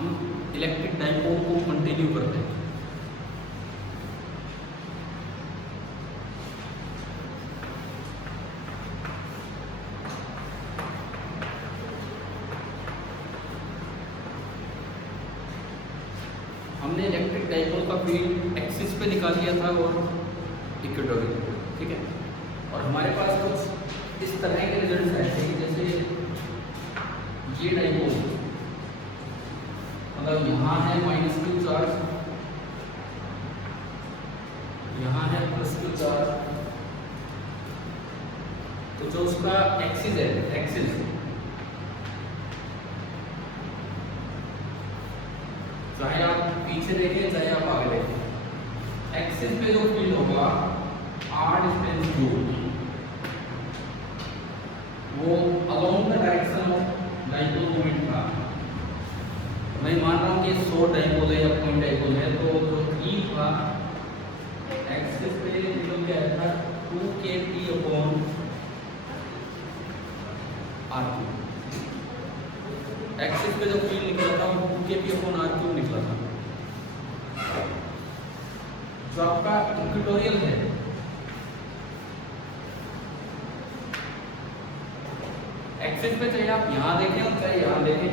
हम electric dipole को continue करते हैं। हमने इलेक्ट्रिक डाइपोल का फील्ड एक्सिस पे निकाल लिया था और इक्वेटोरियल, ठीक है। और हमारे पास कुछ इस तरह के रिजल्ट आए थे, जैसे ये डाइपोल मतलब यहाँ है -q चार्ज, यहाँ है +q चार्ज, तो जो उसका एक्सिस है, एक्सिस चाहे आप पीछे देखिए चाहे आप आगे देखिए, एक्सिस पे जो फील्ड होगा r डिस्टेंस u, वो along the direction of dipole moment का, मैं मान रहा हूँ कि 100 डाइपोल है या पॉइंट डाइपोल है, तो जो E था एक्सिस पे जो क्या था 2kT/r3, एक्सिस पे जो फील्ड निकला था वो 2kT/r3 निकला था। जो आपका इक्वेटोरियल है, एक्सिस पे चाहे आप यहाँ देखें और चाहे यहाँ देखें,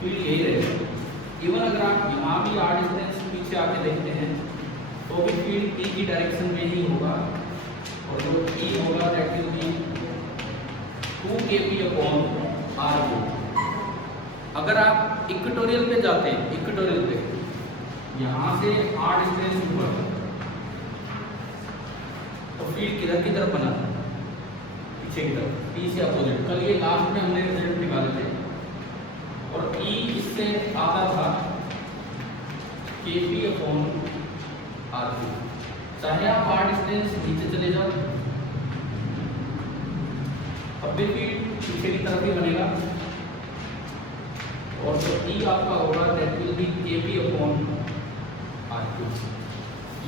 फील्ड यही रहेगा। इवन अगर आप यहाँ भी r डिस्टेंस पीछे आके देखते हैं तो भी फील्ड P की डायरेक्शन में ही होगा, और जो E होगा दैट विल बी 2kP/r2। अगर आप इक्वेटोरियल पे जाते हैं, इक्वेटोरियल पे यहाँ से r डिस्टेंस ऊपर, तो फील्ड किधर की तरफ बना था, पीछे की तरफ, P से अपोजिट। कल ये लास्ट में हमने रिजल्ट निकाले थे, और E इससे आता था kP/r2। चाहे आप r डिस्टेंस नीचे चले जाओ, अब भी फील्ड पीछे की तरफ ही बनेगा, और जो E आपका होगा दैट विल बी kP/r2।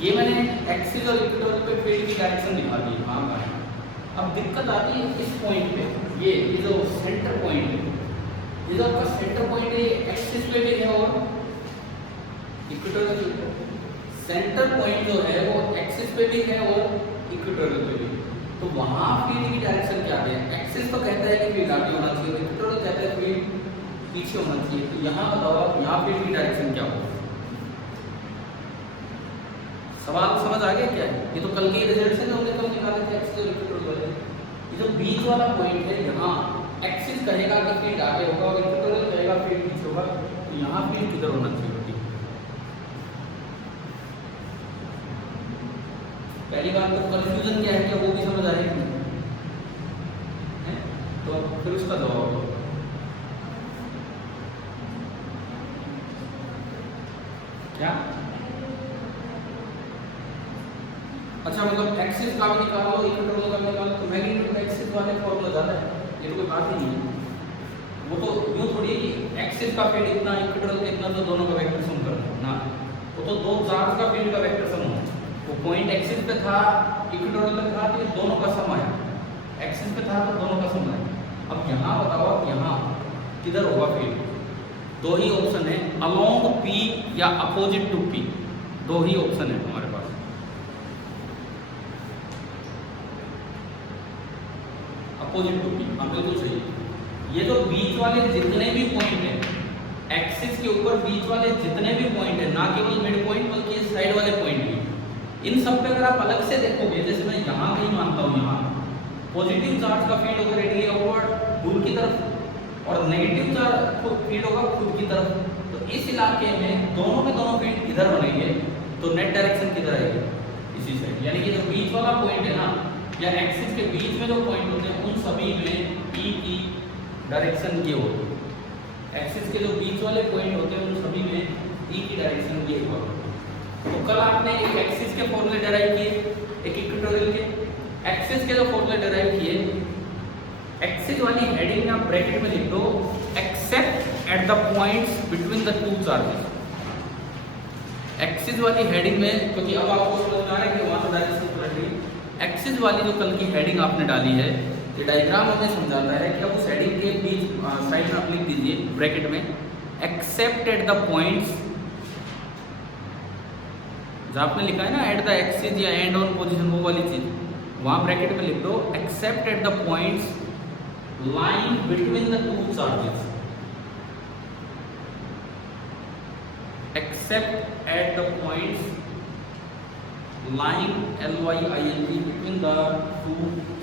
ये मैंने एक्सिस और इक्वेटोरियल पे फील्ड की डायरेक्शन दिखा दी कहाँ का है। अब दिक्कत आती है इस पॉइंट पे, ये जो सेंटर पॉइंट है, ये जो आपका सेंटर पॉइंट है, ये एक्सिस पे भी है और इक्वेटोरियल पे। सेंटर पॉइंट जो है वो एक्सिस पे भी है और इक्वेटोरियल पे भी, तो वहाँ फील्ड की डायरेक्शन क्या है? एक्सिस तो कहता है कि फील्ड आगे होना चाहिए, इक्वेटोरियल कहता है फील्ड पीछे होना चाहिए। तो यहाँ बताओ आप, यहाँ फील्ड की डायरेक्शन क्या होगा? सवाल समझ आ गया क्या है? ये तो कल के रिजल्ट से हमने कल निकाले थे एक्सिस और इक्वेटोरियल वाले। ये जो बीच वाला पॉइंट है, यहाँ एक्सिस कहेगा कि फील्ड आगे होगा और इक्वेटोरियल कहेगा फील्ड पीछे होगा, तो यहाँ फील्ड किधर होना चाहिए? पहली बात तो कंफ्यूजन क्या है, क्या वो भी समझ आएगी, तो फिर उसका जवाब क्या? अच्छा, मतलब एक्सिस का भी निकालो, इक्वेटोरियल का भी निकालो, तो मैग्नीट्यूड में एक्सिस वाले फॉर्मूला ज़्यादा है, ये तो कोई बात ही नहीं है। वो तो यूँ थोड़ी है कि एक्सिस का फील्ड इतना, इक्वेटोरियल का इतना, तो दोनों का वेक्टर सम करना ना, वो तो दो चार्ज का फील्ड का वेक्टर सम होना। वो पॉइंट एक्सिस पे था, इक्वेटोरियल पे था, तो दोनों का सम आया, एक्सिस पे था तो दोनों का सम आया। अब यहाँ बताओ, यहाँ किधर होगा फील्ड? दो ही ऑप्शन है, अलोंग P या अपोजिट टू P, दो ही ऑप्शन है हमारे पास। अपोजिट टू P, हाँ बिल्कुल सही। ये जो बीच वाले जितने भी पॉइंट हैं, एक्सिस के ऊपर बीच वाले जितने भी पॉइंट है, ना केवल मिड पॉइंट बल्कि साइड वाले पॉइंट भी, इन सब पे अगर आप अलग से देखोगे, जैसे मैं यहाँ कहीं मानता हूँ, यहाँ पॉजिटिव चार्ज का फील्ड होगा रेडियली अपवर्ड दूर की तरफ, और नेगेटिव चार्ज फील्ड होगा खुद की तरफ, तो इस इलाके में दोनों के दोनों फील्ड इधर बनेंगे, तो नेट डायरेक्शन किधर आएगी? इसी साइड। यानी कि जो बीच वाला पॉइंट है ना, या एक्सिस के बीच में जो पॉइंट होते हैं, उन सभी में E की डायरेक्शन ये होती है। एक्सिस के जो बीच वाले पॉइंट होते हैं, उन सभी में E की डायरेक्शन ये होती है। तो कल आपने एक एक्सिस के फॉर्मूले डिराइव किए, एक इक्वेटोरियल के। एक्सिस के जो फॉर्मूले डिराइव किए, एक्सिस वाली हेडिंग में आप ब्रैकेट में लिख दो accept at the points between the two charges. Axis वाली हेडिंग में, क्योंकि अब आपको समझ आ रहा है कि वहाँ तो डायरेक्शन पलट, एक्सिस वाली जो कल की हेडिंग आपने डाली है, ये डायग्राम हमें समझाता है कि अब उस हेडिंग के बीच साइड में आप लिख दीजिए ब्रैकेट में एक्सेप्ट एट द पॉइंट्स, जहाँ आपने लिखा है ना एट द एक्सिस या एंड ऑन पोजीशन, वो वाली चीज वहां ब्रैकेट में लिख दो, accept at the points line between the two charges, accept at the points line LYING between the two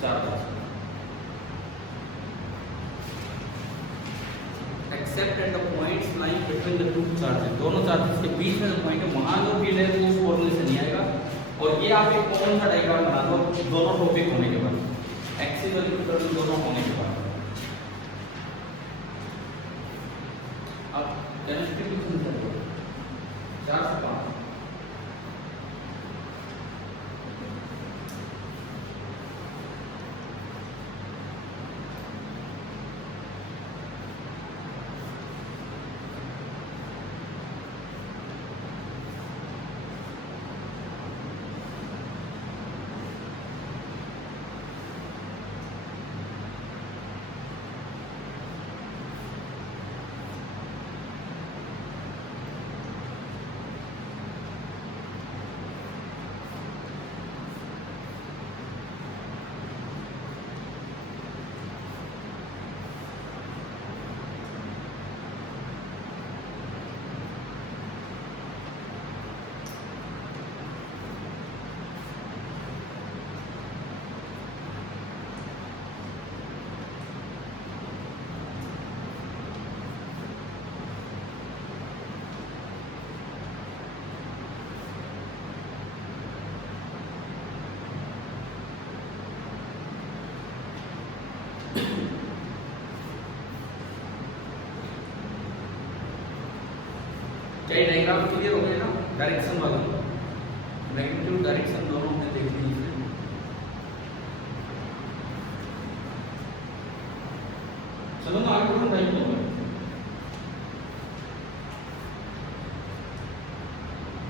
charges, accept at the points line between the two charges, दोनों charges के बीच में जो पॉइंट है वहां जो फील्ड है वो उस फॉर्मूले से नहीं आएगा। और ये आप एक कॉमन सा डायग्राम बना दो दोनों टॉपिक होने के बाद, एक्सिस और इक्वेटर दोनों होने के बाद। अब केमिस्ट्री की समझ लो 4 से 5 क्या डायग्राम क्लियर हो गया ना, डायरेक्शन वाला, मैग्नीट्यूड डायरेक्शन दोनों में देख लीजिए। चलो ना आगे बढ़ो, डाइपोल में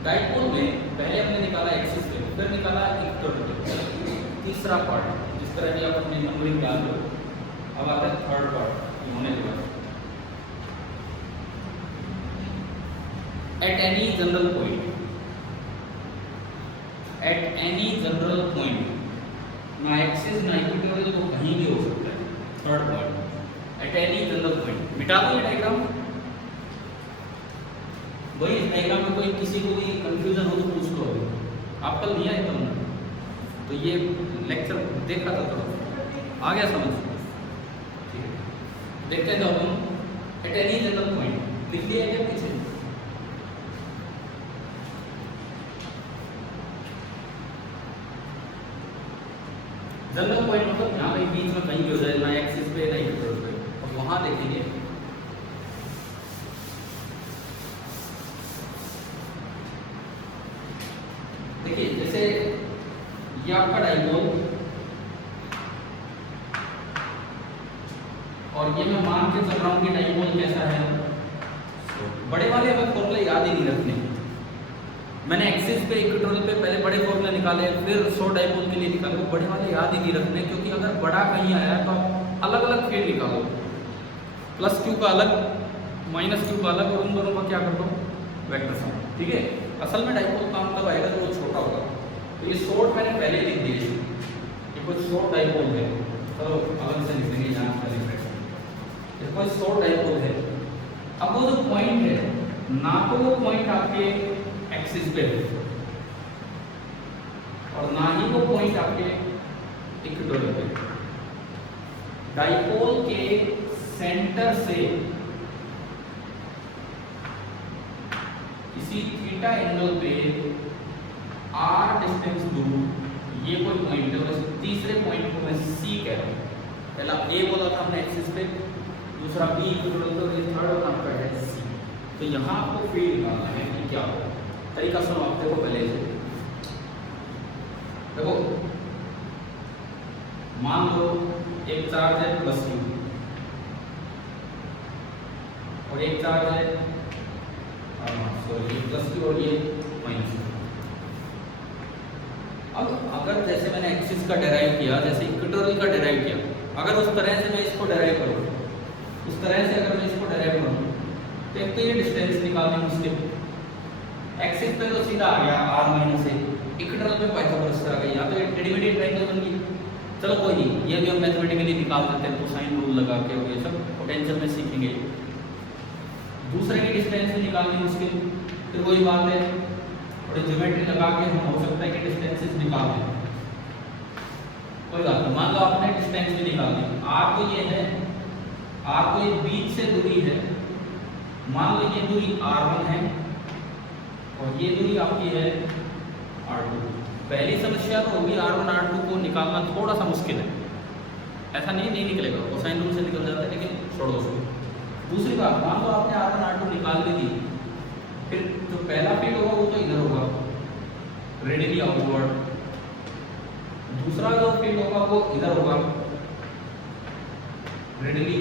डाइपोल में पहले हमने निकाला एक्सिस पे, फिर निकाला इक्वेटर पे, तीसरा पार्ट जिस तरह की आप अपनी नंबरिंग डाल दो। अब आता है थर्ड पार्ट होने के बाद, at any general point, at any general point, ना एक्सिस ना इक्वेटोरियल तो कहीं भी हो सकता है। Third point at any general point, मिटा दो ये डायग्राम। वही इस डायग्राम में कोई किसी को भी कंफ्यूजन हो तो पूछ लो, आप कल नहीं आए तो ये लेक्चर देखा था तो आ गया समझ। ठीक है, देखते हैं तो हम at any general point लिख दिया क्या पीछे? जनरल पॉइंट मतलब यहाँ पे बीच में कहीं भी हो जाए, ना एक्सिस पे ना इक्वेटर पे। अब वहां देखेंगे देखिए जैसे ये आपका डाइपोल और ये मैं मान के चल रहा हूँ कि डाइपोल कैसा है। बड़े वाले हमें फॉर्मूले याद ही नहीं रखने, मैंने एक्सिस पे इक्वेटोरियल पे पहले बड़े फॉर्मूले निकाले, फिर शॉर्ट डाइपोल के लिए निकाले, वो बड़े वाले याद ही नहीं रखने, क्योंकि अगर बड़ा कहीं आया है तो आप अलग अलग फील्ड निकालो, प्लस क्यू का अलग माइनस क्यू का अलग, और उन दोनों का क्या कर दो वेक्टर सम। ठीक है, असल में डाइपोल काम तब आएगा तो वो छोटा होगा। तो ये शॉर्ट मैंने पहले लिख दिए, ये कोई शॉर्ट डाइपोल है, चलो अलग से लिखेंगे यहाँ पहले ये कोई शॉर्ट डाइपोल है। अब वो जो पॉइंट है ना तो वो पॉइंट आपके एक्सिस पे और ना ही वो पॉइंट आपके इक्वेटोरियल पे। डाइपोल के सेंटर से किसी थीटा एंगल पे r डिस्टेंस दूर ये कोई पॉइंट है, और तीसरे पॉइंट को मैं C कह रहा हूँ। पहला A बोला था हमने एक्सिस पे, दूसरा B इक्वेटोरियल पे, ये थर्ड वन आपका है C। तो यहाँ आपको फील्ड निकालना है कि क्या होगा। तरीका सुनो आप, देखो पहले से देखो, मान लो एक चार्ज है प्लस क्यू और एक चार्ज है सॉरी प्लस क्यू और ये माइनस। अब अगर जैसे मैंने एक्सिस का डेराइव किया, जैसे इक्वेटोरियल का डेराइव किया, अगर उस तरह से मैं इसको डेराइव करूँ, उस तरह से अगर मैं इसको डेराइव करूँ, तो एक तो ये डिस्टेंस निकालनी मुश्किल, एक्सिस पे तो सीधा आ गया r माइनस ए, इक्वेटोरियल पे पाइथागोरस से आ गई, यहाँ तो इंटरमीडिएट ट्रायंगल बन गई। चलो कोई नहीं, ये भी हम मैथमेटिकली निकाल देते हैं, कोसाइन रूल लगा के, ये सब पोटेंशियल में सीखेंगे। दूसरे की डिस्टेंस भी निकालनी मुश्किल, फिर वही बात है, और ज्योमेट्री लगा के हम हो सकता है कि डिस्टेंसेस निकाल दें। कोई बात नहीं, मान लो आपने डिस्टेंस भी निकाल दी, r तो ये है, r तो ये बीच से दूरी है, मान लो ये दूरी r1 है और ये दूरी आपकी है r2। पहली समस्या तो होगी r1 r2 को निकालना थोड़ा सा मुश्किल है, ऐसा नहीं निकलेगा, कोसाइन रूल से निकल जाता है, लेकिन छोड़ दो उसको। दूसरी बात, मान लो आपने r1 r2 निकाल ली थी, फिर जो पहला फील्ड होगा वो तो इधर होगा, रेडियली आउटवर्ड, दूसरा जो फील्ड होगा वो इधर होगा, रेडियली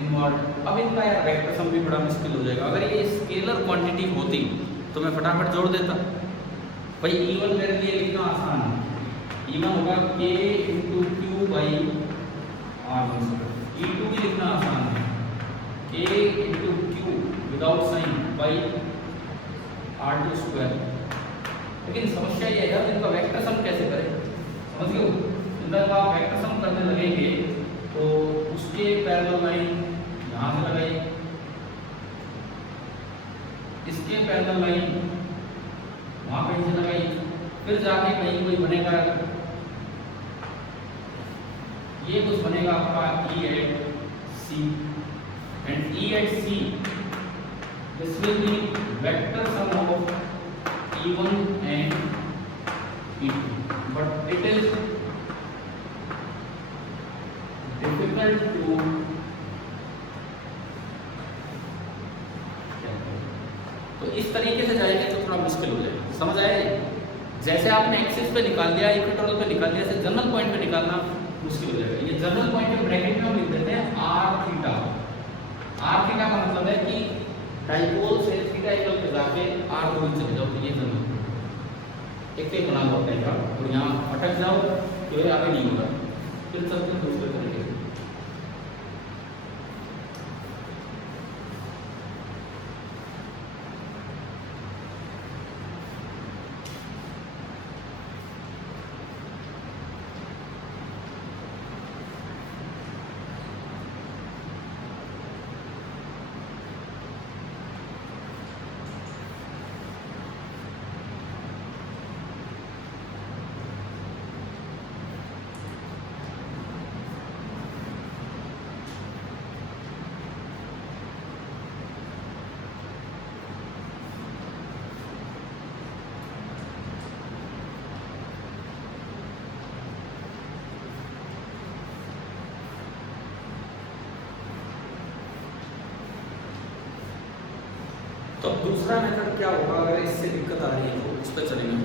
इनवर्ड। अब इनका यार वेक्टर सम भी बड़ा मुश्किल हो जाएगा। अगर ये स्केलर क्वांटिटी होती तो मैं फटाफट जोड़ देता भाई। E1 मेरे लिए लिखना आसान है, E1 होगा k into Q by r1। E2 भी लिखना आसान है, k into Q without sign by r2 square. लेकिन समस्या ये है इनका वेक्टर सम कैसे करें, समझ गए? इनका जब आप वेक्टर सम करने लगेंगे तो उसके पैरेलल लाइन यहाँ से लगाई, इसके पैरेलल लाइन वहाँ कहीं से लगाई, फिर जाके कहीं कोई बनेगा, ये कुछ बनेगा आपका E at C, and E at C this will be vector sum of E1 and E2, but it is difficult to तो इस तरीके से जाएंगे तो थोड़ा मुश्किल हो जाएगा, समझ आया? जैसे आपने एक्सिस पे निकाल दिया, इक्वेटोरियल पे निकाल दिया, ऐसे जनरल पॉइंट पे निकालना मुश्किल हो जाएगा। ये जनरल पॉइंट के ब्रैकेट में हम लिख देते हैं r थीटा। r थीटा का मतलब है कि डाइपोल से थीटा एंगल पे जाके r दूरी चले जाओ, तो ये जनरल एक बना लो अपने का, और यहाँ अटक जाओ तो ये आगे नहीं होगा, फिर चलते दूसरे तरीके से। तो दूसरा मेथड क्या होगा, अगर इससे दिक्कत आ रही है तो इस पर चलेंगे।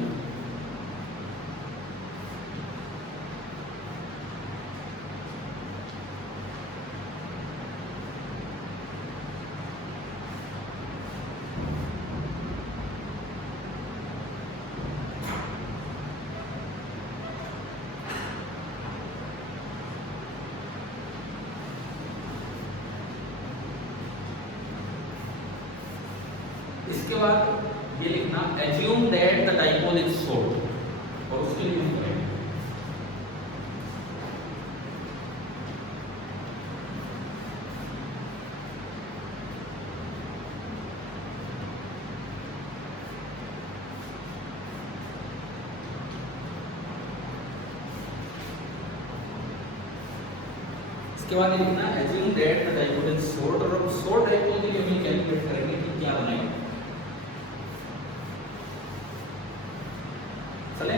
इसके बाद ये लिखना assume that the dipole is short, और उसके लिए यूज करेंगे इसके बाद ये लिखना assume that the dipole is short, और अब short dipole के लिए हम कैलकुलेट करेंगे कि क्या बनाएंगे। चले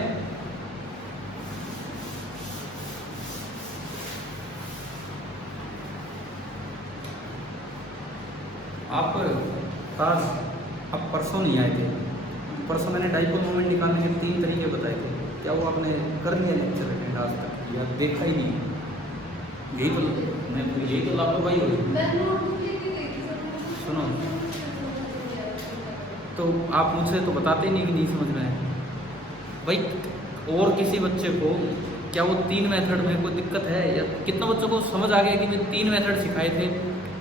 आप अब परसों नहीं आए थे, परसों मैंने डाइपोल मोमेंट निकालने के 3 तरीके बताए थे, क्या वो आपने कर लिया लेक्चर अटेंड आज तक या देखा ही नहीं? यही तो लापरवाही हो गई। सुनो, तो आप मुझसे तो बताते नहीं कि नहीं समझ रहे हैं भाई। और किसी बच्चे को क्या वो 3 मेथड में कोई दिक्कत है, या कितना बच्चों को समझ आ गया कि मैं 3 मेथड सिखाए थे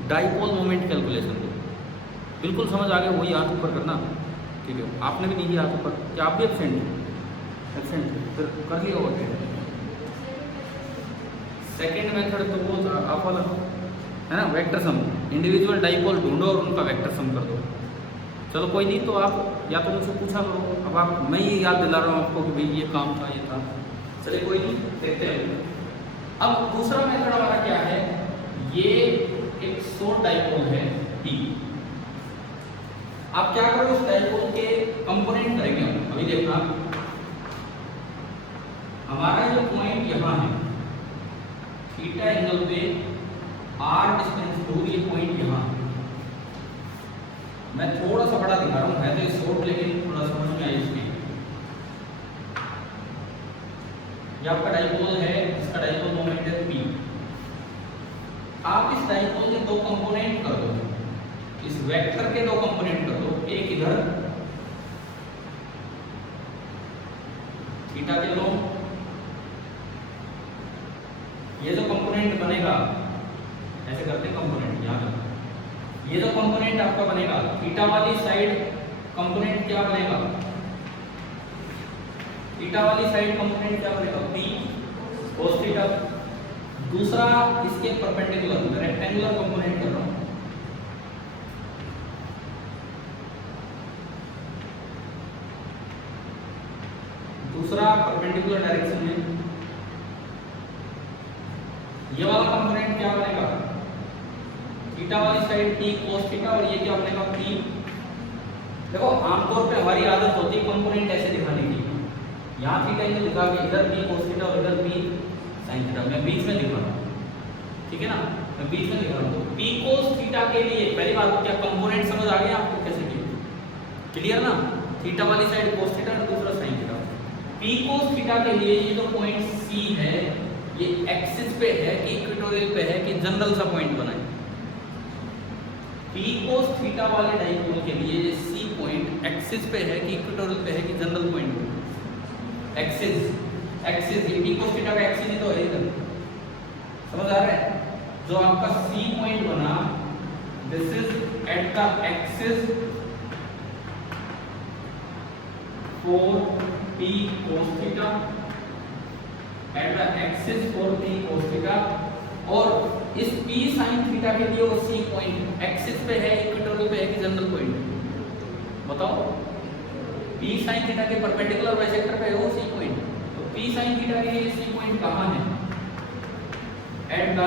डाइपोल मोमेंट कैलकुलेशन को? बिल्कुल समझ आ गया, वही हाथ ऊपर करना। ठीक है, आपने भी नहीं किया हाथ ऊपर, क्या आप भी एब्सेंट हैं? एब्सेंट फिर कर लिया ओवर। सेकेंड मेथड तो वो था आप वाला, है ना, वेक्टर सम। इंडिविजुअल डाइपोल ढूंढो और उनका वेक्टर सम कर दो। चलो कोई नहीं, तो आप या तो मुझसे पूछा करो, अब आप, मैं ये याद दिला रहा हूँ आपको कि भाई ये काम था, ये था। चलिए कोई नहीं, देखते हैं। अब दूसरा मेथड हमारा क्या है, ये एक शॉर्ट डाइपोल है डी। आप क्या करो, इस डाइपोल के कंपोनेंट करेंगे हम। अभी देखना, हमारा जो पॉइंट यहाँ है थीटा एंगल पे आर डिस्टेंस दूर, ये पॉइंट यहाँ है। मैं थोड़ा सा बड़ा दिखा रहा हूँ, है तो ये शॉर्ट लेकिन थोड़ा समझ में आए इसमें। ये आपका डाइपोल है, इसका डाइपोल मोमेंट है P। आप इस डाइपोल के दो कंपोनेंट कर दो, इस वेक्टर के दो कंपोनेंट कर दो, एक इधर थीटा के लो, ये जो कंपोनेंट बनेगा, ऐसे करते हैं कंपोनेंट यहाँ का, ये जो कंपोनेंट आपका बनेगा थीटा वाली साइड कंपोनेंट क्या बनेगा, थीटा वाली साइड कंपोनेंट क्या बनेगा P cos थीटा। दूसरा इसके परपेंडिकुलर रेक्टेंगुलर कंपोनेंट कर रहा हूं, दूसरा परपेंडिकुलर डायरेक्शन में ये वाला कंपोनेंट क्या बनेगा, थीटा वाली साइड T cos थीटा, और ये क्या बनेगा P। देखो आमतौर पे हमारी आदत होती है कंपोनेंट ऐसे दिखाने की, यहाँ थीटा इधर दिखा के इधर P cos थीटा और इधर P sin थीटा, मैं बीच में दिखा रहा हूँ, ठीक है ना, मैं बीच में दिखा रहा हूँ। P cos थीटा के लिए पहली बात, क्या कंपोनेंट समझ आ गया आपको कैसे की, क्लियर ना, थीटा वाली साइड cos थीटा और दूसरा sin theta. P cos theta के लिए ये जो पॉइंट C है, ये एक्सिस पे है कि इक्वेटोरियल पे है कि जनरल सा पॉइंट बनाए। P cos थीटा वाले डाइपोल के लिए ये C पॉइंट एक्सिस पे है कि इक्वेटोरियल पे है कि जनरल पॉइंट, एक्सिस, एक्सिस, ये P cos थीटा का एक्सिस ही तो है इधर, समझ आ रहा है। जो आपका C पॉइंट बना, this is at the axis for P cos theta, at the axis for P cos theta, और इस P sin थीटा के लिए वो C पॉइंट एक्सिस पे है, इक्वेटोरियल पे है कि जनरल पॉइंट, बताओ। P sin थीटा के परपेंडिकुलर बाइसेक्टर पे है वो C पॉइंट, तो P sin थीटा के लिए C पॉइंट कहाँ है, at the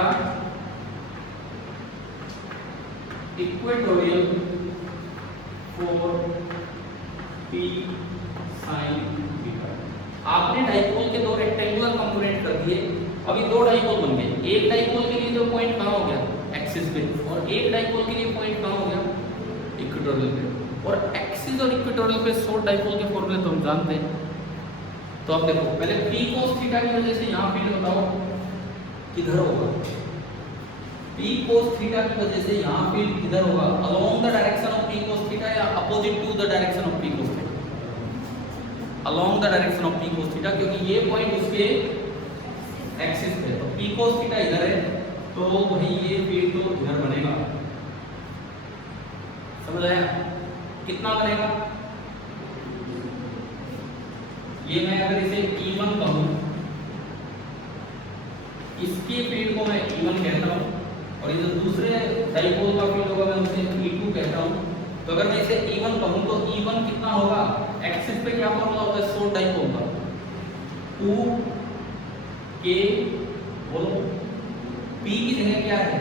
equatorial for P sin theta. आपने डाइपोल के दो रेक्टेंगुलर कंपोनेंट कर दिए, अभी दो डाइपोल बन गए। एक डाइपोल के लिए जो पॉइंट कहाँ हो गया, एक्सिस पे, और एक डाइपोल के लिए पॉइंट कहाँ हो गया, इक्वेटोरियल पे। और एक्सिस और इक्वेटोरियल पे शॉर्ट डाइपोल के फॉर्मूले तो हम जानते हैं। तो अब देखो, पहले P cos थीटा की वजह से यहाँ फील्ड बताओ किधर होगा, P cos थीटा की वजह से यहाँ फील्ड किधर होगा, along the direction of P cos theta या opposite to the direction of P cos theta, along the direction of P cos theta, क्योंकि ये पॉइंट उसके एक्सिस पे, तो P cos थीटा इधर है, तो भाई ये फील्ड तो इधर बनेगा, समझ आया। कितना बनेगा, ये मैं अगर इसे E1 कहूं, इसकी फील्ड को मैं E1 कहता हूं, और ये जो दूसरे डाइपोल का फील्ड होगा मैं उसे E2 कहता हूं। तो अगर मैं इसे E1 कहूं तो E1 कितना होगा, एक्सिस पे क्या फॉर्मूला होता है शॉर्ट डाइपोल का, 2k, बोलो P की जगह क्या है,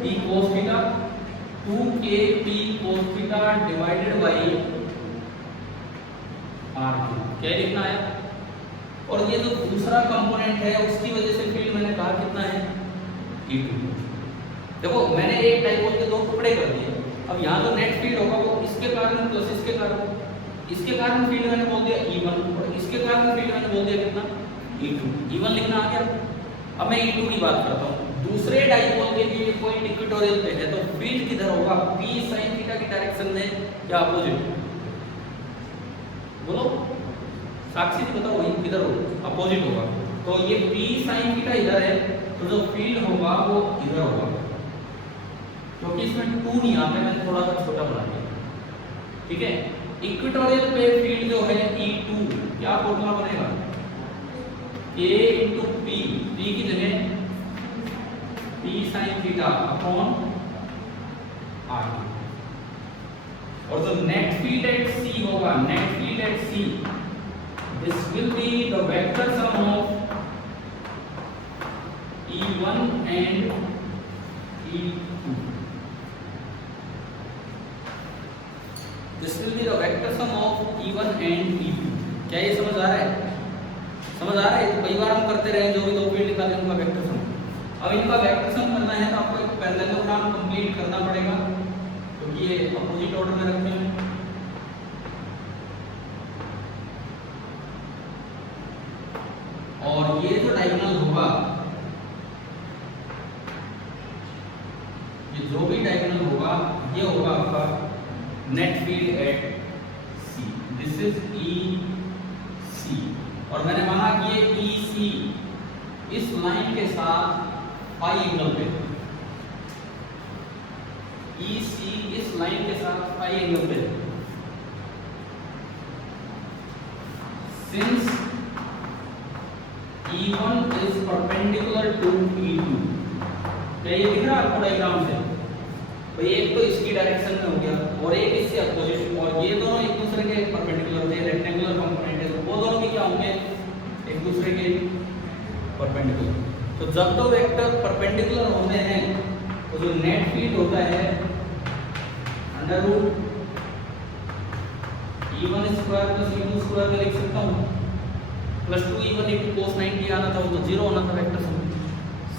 P cos theta, 2k P cos theta divided by R, क्या लिखना है। और ये जो दूसरा कंपोनेंट है उसकी वजह से फील्ड मैंने कहा कितना है, E2। देखो मैंने एक डाइपोल के दो टुकड़े कर दिए, अब यहाँ जो नेट फील्ड होगा वो इसके कारण प्लस इसके कारण फील्ड मैंने बोल दिया E1, और इसके कारण फील्ड मैंने बोल दिया कितना, E2। E1 लिखना आ गया। अब मैं E2 की बात करता हूँ, दूसरे डाइपोल के लिए पॉइंट इक्वेटोरियल पे है, तो फील्ड किधर होगा, P sin थीटा की डायरेक्शन में या अपोजिट, बोलो साक्षी जी बताओ, वही किधर होगा, अपोजिट होगा। तो ये P sin थीटा इधर है, तो जो फील्ड होगा वो इधर होगा, क्योंकि इसमें 2 नहीं आता, मैंने थोड़ा सा छोटा बना दिया, ठीक है। इक्वेटोरियल पे फील्ड जो है E2, क्या फॉर्मूला बनेगा, A इंटू P, P की जगह P sine theta upon R। और जो नेट फील्ड एट C होगा, net field eight C, this will be the vector sum of E1 and E2। This will be the vector sum of E1 and E2। क्या ये समझ आ रहा है? समझ आ रहा है? तो कई बार हम करते रहे, जो भी दो फील्ड निकाले उनका वेक्टर सम। अब इनका वेक्टर सम करना है तो आपको एक पैरेललोग्राम कंप्लीट करना पड़ेगा, क्योंकि ये अपोजिट ऑर्डर में रखे हैं। और ये जो डायगोनल होगा, ये जो भी डायगोनल होगा, ये होगा आपका net field eight C। This is EC। और मैंने माना कि ये EC इस लाइन के साथ फाई एंगल पे, EC इस लाइन के साथ फाई एंगल पे। Since E1 is perpendicular to E2, क्या ये दिख रहा है आपको डायग्राम से? भाई एक तो इसकी डायरेक्शन में हो गया और एक इससे अपोजिट, और ये दोनों एक दूसरे के परपेंडिकुलर थे, रेक्टेंगुलर कंपोनेंट है, तो वो दोनों भी क्या होंगे, एक दूसरे के परपेंडिकुलर। तो जब दो वेक्टर परपेंडिकुलर होते हैं तो जो नेट फील्ड होता है under root E1 square plus E2 square में लिख सकता हूँ, प्लस 2E1 इंटू cos 90 आना था, वो तो 0 होना था वेक्टर सम।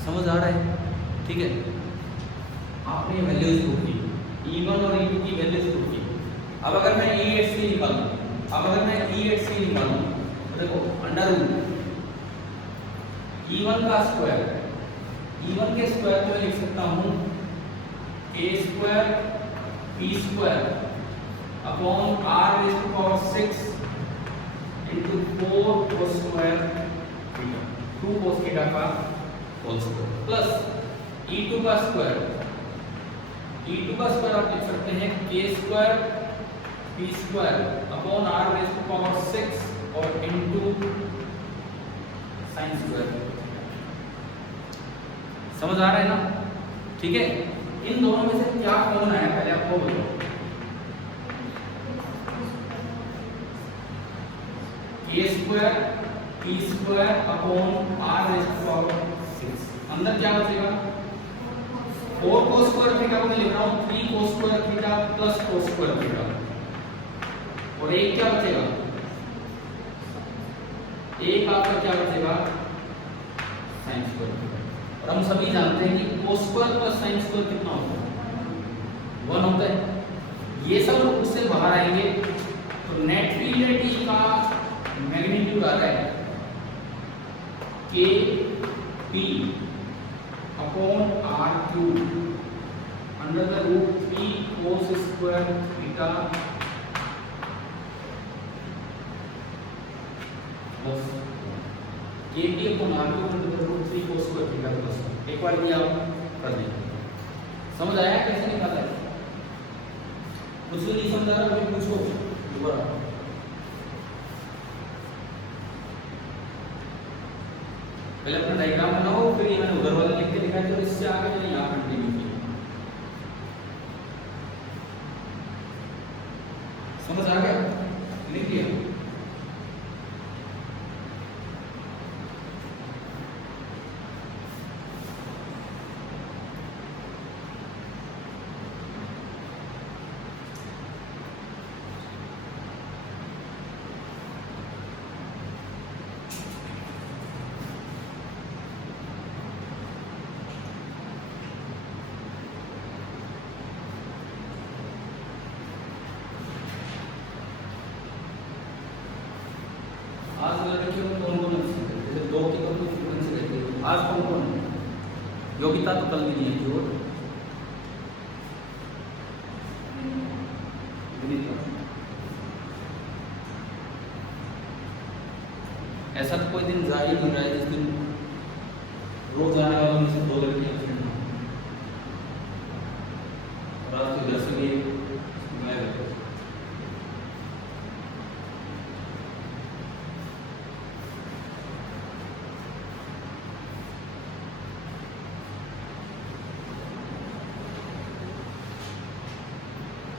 समझ आ रहा है? ठीक है, आपने वैल्यूज पुट की, E1 और E2 की वैल्यूज पुट की। अब अगर मैं E8C निकालूं, तो देखो अंडर रूट E1 का स्क्वायर, E1 के स्क्वायर को मैं लिख सकता हूँ A square P square upon R raise to power 6 into 4 cos square theta, 2 cos theta का होल स्क्वायर, प्लस E2 का स्क्वायर, आप लिख सकते हैं K square P square upon R raise to power 6 और इंटू साइन स्क्वायर। समझ आ रहा है ना? ठीक है, इन दोनों में से क्या कॉमन आया पहले आपको बताओ। A square P square upon R raise to power 6, अंदर क्या बचेगा, 4 cos स्क्वायर थीटा को मैं लिख रहा हूँ 3 cos square theta plus cos square theta, और एक क्या बचेगा, एक आपका क्या बचेगा, साइन स्क्वायर। और हम सभी जानते हैं कि cos square plus sine square कितना होता है, 1 होता है। ये सब उससे बाहर आएंगे तो नेट फील्ड एट E का मैग्नीट्यूड आ रहा है KP upon R3 under the root 3 cos square theta plus KP upon R2 under the root 3 cos square theta plus. एक बार ये आप कर दें। समझ आया कैसे निकाला है? कुछ भी नहीं समझ आ रहा तो पूछो दोबारा। पहले अपना डायग्राम बनाओ, फिर ये मैंने उधर वाला लिख के दिखाया, तो इससे आगे मैंने यहाँ कंटिन्यू किया। समझ आ गया? लिख दिया? आज कौन-कौन जैसे 2 की कौन फ्रीक्वेंसी रहती है, आज कौन-कौन योग्यता तो कल नहीं है जो ऐसा तो कोई दिन जाहिर नहीं रहा है जिस दिन रोज आने वालों में से 2 लड़कियां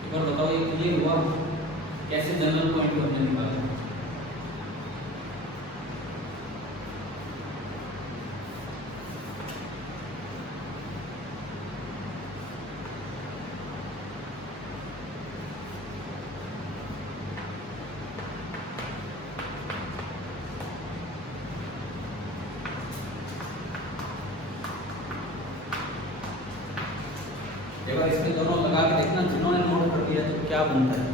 एक बार बताओ ये क्लियर हुआ कैसे जनरल पॉइंट हमने निकाला? एक बार इसके दोनों लगा के देखना, जिन्होंने नोट कर दिया तो क्या बनता है।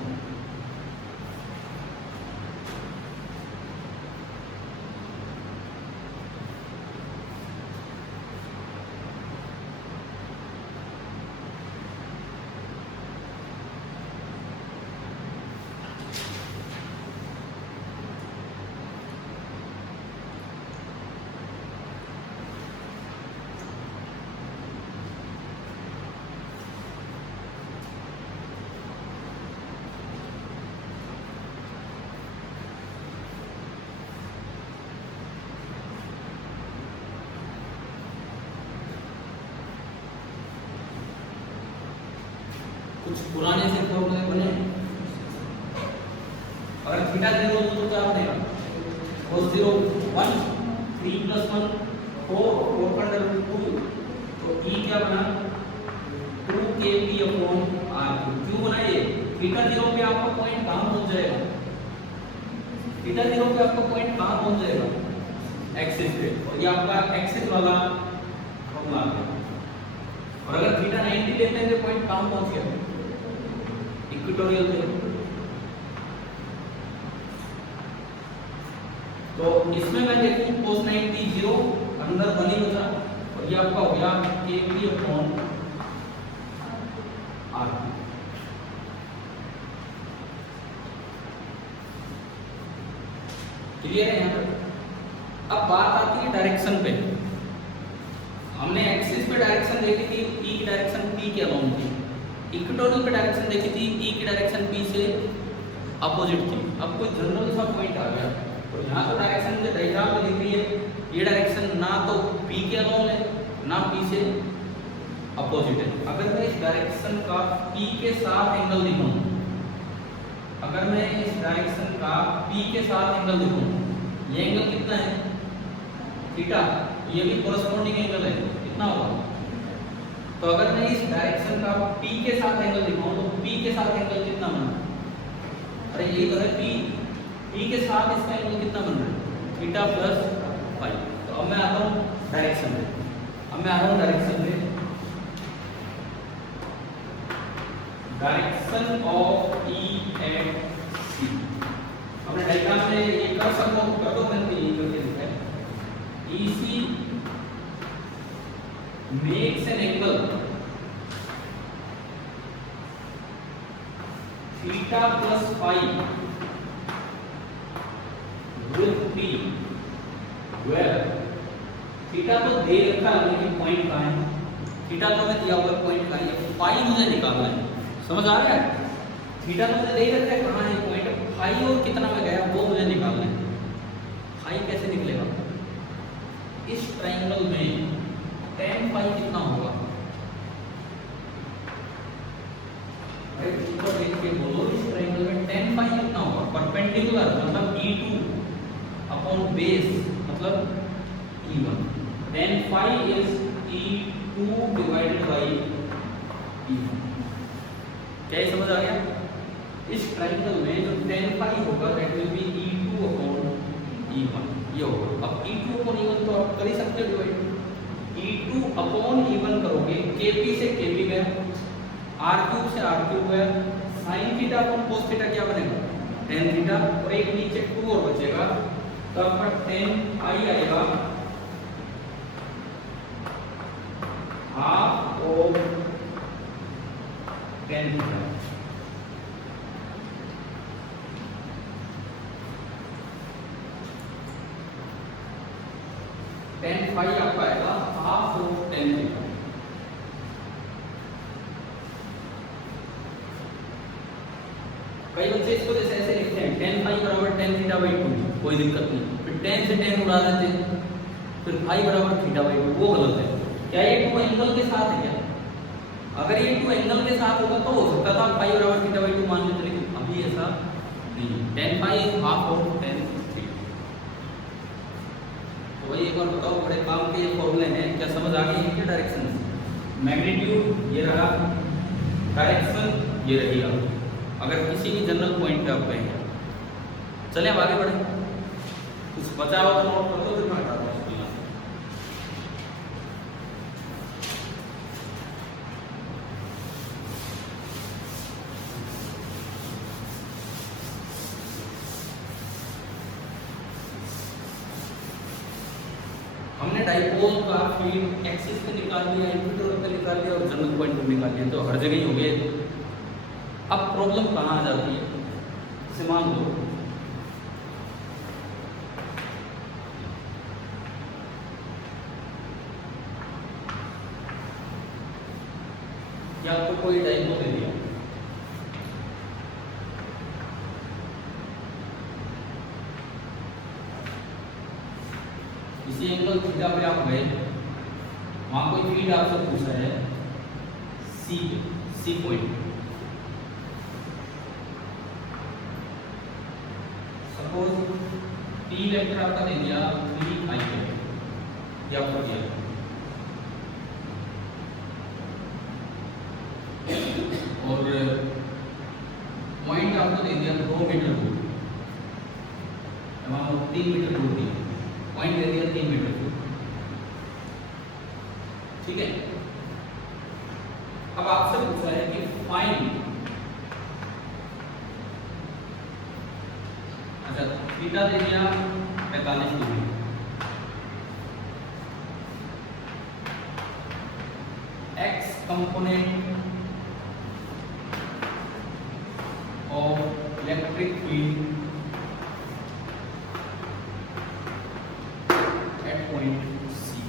कुछ पुराने से फॉर्मूले बने, अगर थीटा 0 हो तो क्या बनेगा? cos 0 1, 3 + 1 4, 4/2, तो e क्या बना? 2kp/r3। क्यों बना ये? थीटा 0 पे आपका पॉइंट कहां पहुंच जाएगा? थीटा 0 पे आपका पॉइंट कहां पहुंच जाएगा? एक्सिस पे, और ये आपका एक्सिस वाला फॉर्मूला है। और अगर थीटा 90 लेते हैं तो पॉइंट कहां पहुंच गया? इक्वेटोरियल पे। तो इसमें मैं देखूं cos 90 0 अंदर बनी बचा, और ये आपका हो गया kp/r। क्लियर है यहाँ पर? अब बात आती है डायरेक्शन पे। हमने एक्सिस पे डायरेक्शन देखी थी, ई की डायरेक्शन p के अलाउंड थी। इक्वेटोरियल पे डायरेक्शन देखी थी, ई की डायरेक्शन p से अपोजिट थी। अब कोई जनरल सा पॉइंट आ गया, और यहाँ तो डायरेक्शन जो डायग्राम में दिख रही है, ये डायरेक्शन ना तो p के अलाउंड है ना p से अपोजिट है। अगर मैं इस डायरेक्शन का p के साथ एंगल दिखाऊं, अगर मैं इस डायरेक्शन का p के साथ एंगल दिखाऊं, ये एंगल कितना है? थीटा। ये भी कोरस्पॉन्डिंग एंगल है, कितना होगा? तो अगर मैं इस डायरेक्शन का p के साथ एंगल दिखाऊं तो p के साथ एंगल कितना बन रहा है? अरे ये तो है p के साथ इसका एंगल कितना बन रहा है? Theta + phi. तो अब मैं आता हूं डायरेक्शन पे। Direction of E at C। हमने डायग्राम में ये कर सकता हूं, कर दो, मैंने ये करके लिखा है। EC makes an angle theta plus phi with P where theta तो दे रखा है, लेकिन पॉइंट कहाँ है? थीटा तो हमें दिया हुआ पॉइंट कहाँ है? फाई मुझे निकालना है। समझ आ रहा है? थीटा तो मुझे दे रखा है, कहाँ है पॉइंट? फाई और कितना में गया वो मुझे निकालना है। फाई कैसे निकलेगा? इस ट्रायंगल में tan फाई कितना होगा? ऊपर लिख के बोलो, इस ट्रायंगल में tan फाई कितना होगा? परपेंडिकुलर मतलब E2 बेस मतलब E1। tan phi is E2 divided by E1। क्या ये समझ आ गया? इस ट्रायंगल में जो tan फाई होगा दैट विल बी E2/E1 ये होगा। अब E2/E1 तो आप कर ही सकते हो डिवाइड। E2/E1 करोगे, KP से KP गया, R3 से R3 गया, sin theta upon cos theta क्या बनेगा? tan थीटा, और एक नीचे 2 और बचेगा, तो आपका tan I आएगा half of tan theta. tan phi आपका आएगा हाफ ऑफ tan थीटा। कई बच्चे इसको जैसे ऐसे लिखते हैं tan फाई बराबर tan थीटा बाई 2, कोई दिक्कत नहीं, फिर tan से tan उड़ा देते हैं, फिर फाई बराबर थीटा बाई 2, वो गलत है। क्या ये 2 एंगल के साथ है क्या? अगर ये 2 एंगल के साथ होगा तो हो सकता था फाई बराबर नहीं, tan phi is half of tan theta. तो भाई एक बार बताओ, बड़े काम के ये फॉर्मूले हैं, क्या समझ आ गई इनके डायरेक्शन से? मैग्नीट्यूड ये रहा, डायरेक्शन ये रही। अगर किसी भी जनरल पॉइंट पे आप गए हैं, चले अब आगे बढ़े। कुछ बचा हो तो नोट कर लो, फिर मैं हटा दूँ उसको यहाँ से। हमने डाइपोल का फील्ड एक्सिस पे निकाल लिया, इक्वेटर पे निकाल लिया और जनरल पॉइंट पे निकाल लिया, तो हर जगह ही हो गए। अब प्रॉब्लम कहाँ आ जाती है? जैसे मान लो कि आपको कोई डाइपोल दे दिया, इसी एंगल थीटा पे आप गए, वहां कोई फील्ड आपसे पूछा है C point. Suppose T vector आपका दे दिया 3 i ये आपको दिया, और पॉइंट आपको दे दिया 2 मीटर दूर, 3 मीटर दूर दिया, पॉइंट दे दिया 3 मीटर दूर, ठीक है। अब आपसे पूछा है कि फाइंड, अच्छा थीटा दे दिया 45 degree, X component of electric field at point C.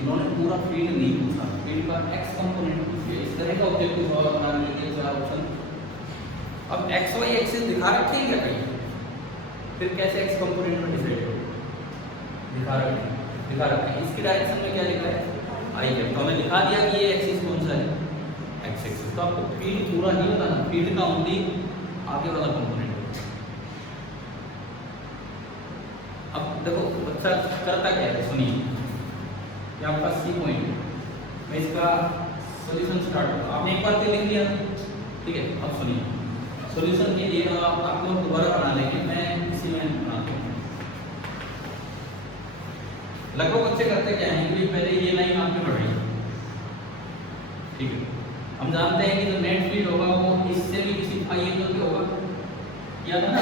इन्होंने पूरा फील्ड नहीं पूछा, फील्ड का एक्स कंपोनेंट पूछ लिया। इस तरह का ऑब्जेक्टिव सवाल बनाने के लिए चला ऑप्शन। अब एक्स वाई एक्सिस दिखा रखे हैं क्या कहीं? फिर कैसे एक्स कंपोनेंट में डिसाइड हो? दिखा रखे हैं। इसकी डायरेक्शन में क्या लिखा है? आई है। तो हमें दिखा दिया कि ये एक्सिस कौन सा है? X axis. तो आपको फील्ड पूरा नहीं बताना, फील्ड का ओनली आगे वाला कंपोनेंट। अब देखो बच्चा करता क्या है, सुनिए। ये आपका सी पॉइंट है, मैं इसका सॉल्यूशन स्टार्ट करूँ। आपने एक बार लिख लिया, ठीक है। अब सुनिए, सॉल्यूशन के लिए आप लोग दोबारा बना लेंगे, मैं इसी में बनाता हूँ। लगभग बच्चे करते क्या है कि पहले ये लाइन आपने बढ़ाई, ठीक है। हम जानते हैं कि जो नेट फील्ड होगा वो इससे भी किसी फाई एंगल पे होगा, याद है ना?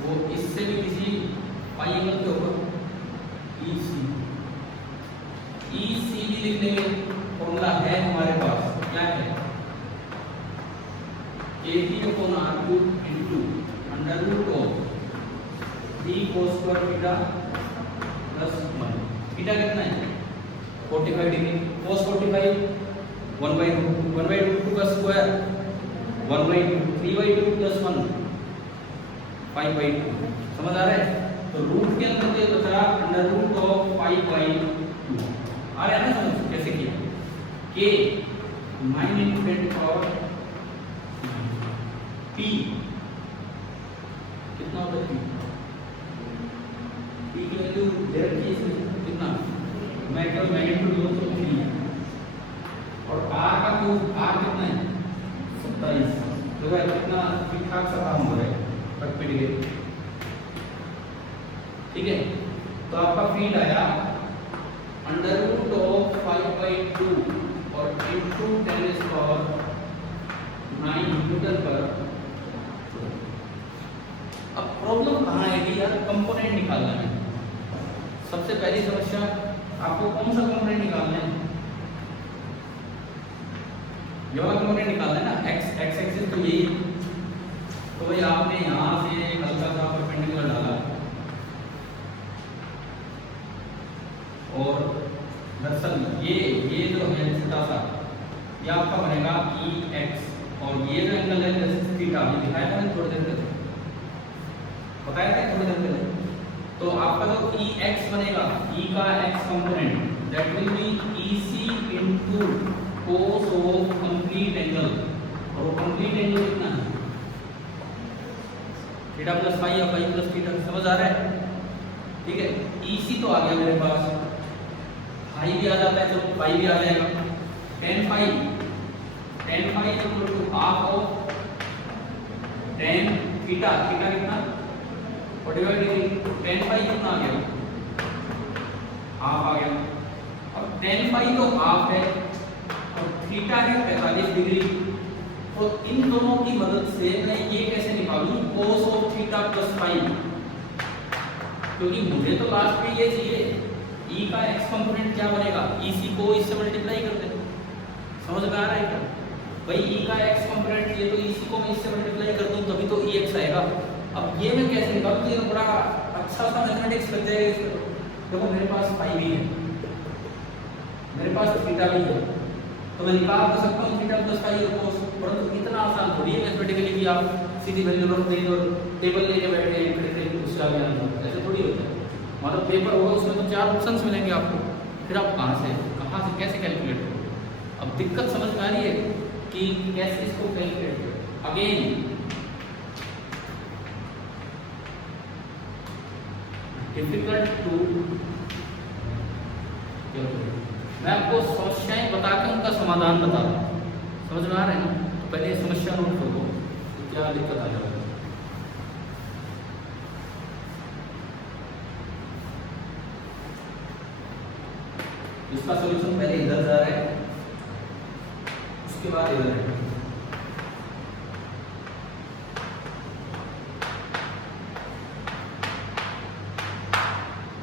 वो इससे भी किसी फाई एंगल पे होगा, EC भी लिख लेंगे। फॉर्मूला है हमारे पास, क्या है? AT/R2 into under root of d cos square theta plus 1। Theta कितना है? 45 डिग्री। cos 45 1/2 का स्क्वायर 1/2 3/2 प्लस 1 5/2। समझ आ रहा है? तो रूट के अंदर ये बचा अंडर रूट ऑफ 5/2। आ रहा है ना समझ? कैसे किया? k 9 into 10 पावर p कितना होता है? p की वैल्यू दे रखी है इसमें कितना? मैं केवल मैग्नीट्यूड लो तो 3 है, और r का क्यूब r कितना है? 27। तो भाई कितना ठीक ठाक सा काम हो रहा है, पर पिट गए, ठीक है। तो आपका फील्ड आया अंडर रूट ऑफ 5/2 और इंटू 10⁻9 न्यूटन पर। अब प्रॉब्लम कहाँ है कि यार कंपोनेंट निकालना है। सबसे पहली समस्या, आपको कौन सा कंपोनेंट निकालना है? ये वाला कंपोनेंट निकालना है ना, एक्स एक्सिस तो यही। तो भाई आपने यहाँ से हल्का सा परपेंडिकुलर डाला और दरअसल ये जो है छोटा सा, ये आपका बनेगा EX, और ये जो एंगल है थीटा, ये दिखाया था थोड़ी देर पहले, बताया था थोड़ी देर पहले। तो आपका जो EX बनेगा, E का x component, that will be EC into cos of complete angle complete angle कितना है? थीटा प्लस फाई या फाई प्लस थीटा, समझ आ रहा है? ठीक है, EC तो आ गया मेरे पास, फाई भी आ जाता है, चलो फाई भी आ जाएगा। Tan phi equal to half of tan theta, theta कितना 45 डिग्री, टेन फाई कितना आ गया, हाफ आ गया। अब टेन फाई तो हाफ है और थीटा है 45 डिग्री, तो इन दोनों की मदद से मैं ये कैसे निकालूं cos of theta plus phi, क्योंकि मुझे तो लास्ट में ये चाहिए E का x कंपोनेंट क्या बनेगा, EC को इससे मल्टीप्लाई कर दे। समझ में आ रहा है क्या भाई? E का x कंपोनेंट ये, तो EC को मैं इससे मल्टीप्लाई कर दूं तभी तो EX आएगा। अब ये मैं कैसे निकालूं, ये तो बड़ा अच्छा सा मैथमेटिक्स लग जाएगा इसमें। देखो मेरे पास फाई भी है, मेरे पास थीटा भी है, तो मैं निकाल तो सकता हूँ थीटा प्लस फाई और cos, परंतु इतना आसान थोड़ी है मैथमेटिकली कि आप सीधी वैल्यू रख देंगे और टेबल लेके बैठ गए फिर उसका ज्ञान, ऐसे थोड़ी होता है। मतलब पेपर होगा उसमें तो 4 ऑप्शंस मिलेंगे आपको, फिर आप कहाँ से कैसे कैलकुलेट करोगे? अब दिक्कत समझ में आ रही है कि कैसे इसको कैलकुलेट करें। अगेन डिफिकल्ट टू, मैं आपको समस्याएं बताकर उनका समाधान बता रहा हूँ, समझ में आ रहा है ना? तो पहले ये समस्या नोट करो तो क्या दिक्कत आ जाएगा। इसका सॉल्यूशन पहले इधर जा रहा है, उसके बाद इधर है।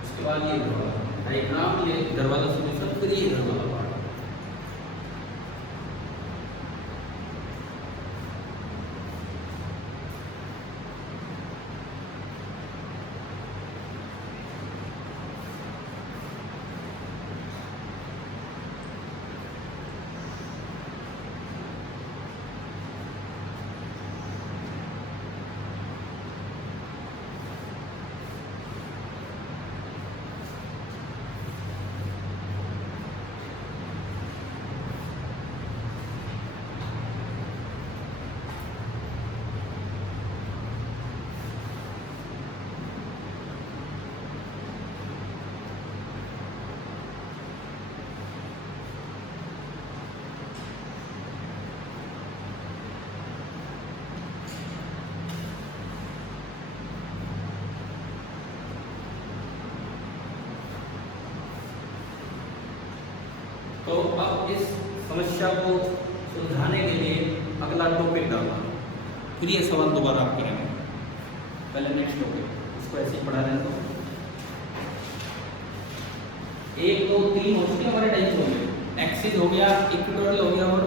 उसके बाद ये इधर वाला डायग्राम, ये इधर वाला सॉल्यूशन, फिर ये इधर वाला पार्ट। तो अब इस समस्या को सुलझाने के लिए अगला टॉपिक डालना, फिर ये सवाल दोबारा आप करेंगे। पहले नेक्स्ट टॉपिक, इसको ऐसे ही पढ़ा दें। तो 1 2 3 हो चुके हमारे टाइप्स हो गए, एक्सिस हो गया, इक्वेटोरियल हो गया और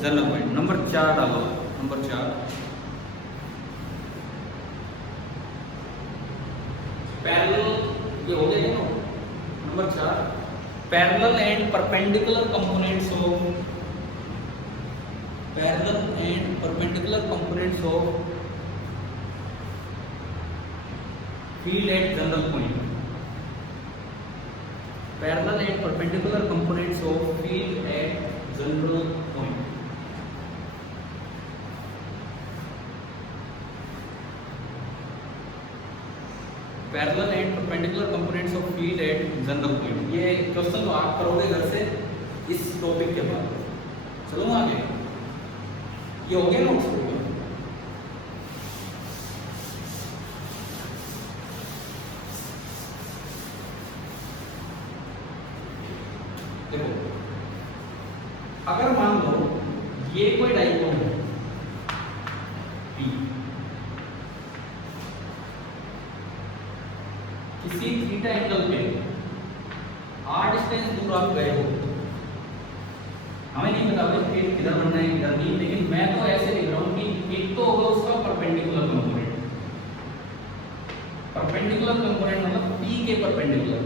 जनरल पॉइंट। नंबर 4 डालो, नंबर 4 पैरेलल, ये हो गया ना number 4, parallel and perpendicular components of, parallel and perpendicular components of field at general point, parallel and perpendicular components of field at general point. Parallel and perpendicular components of field at general point, ये question आप करोगे घर से इस topic के बाद। चलो आगे, ये हो गया नोट्स हो गया। देखो अगर मान लो ये कोई डाइपोल है P, किसी थीटा एंगल पे r डिस्टेंस दूर आप गए हो, हमें नहीं पता भाई फील्ड किधर बनना है किधर नहीं, लेकिन मैं तो ऐसे लिख रहा हूँ कि एक तो होगा उसका परपेंडिकुलर कंपोनेंट, परपेंडिकुलर कंपोनेंट मतलब P के परपेंडिकुलर,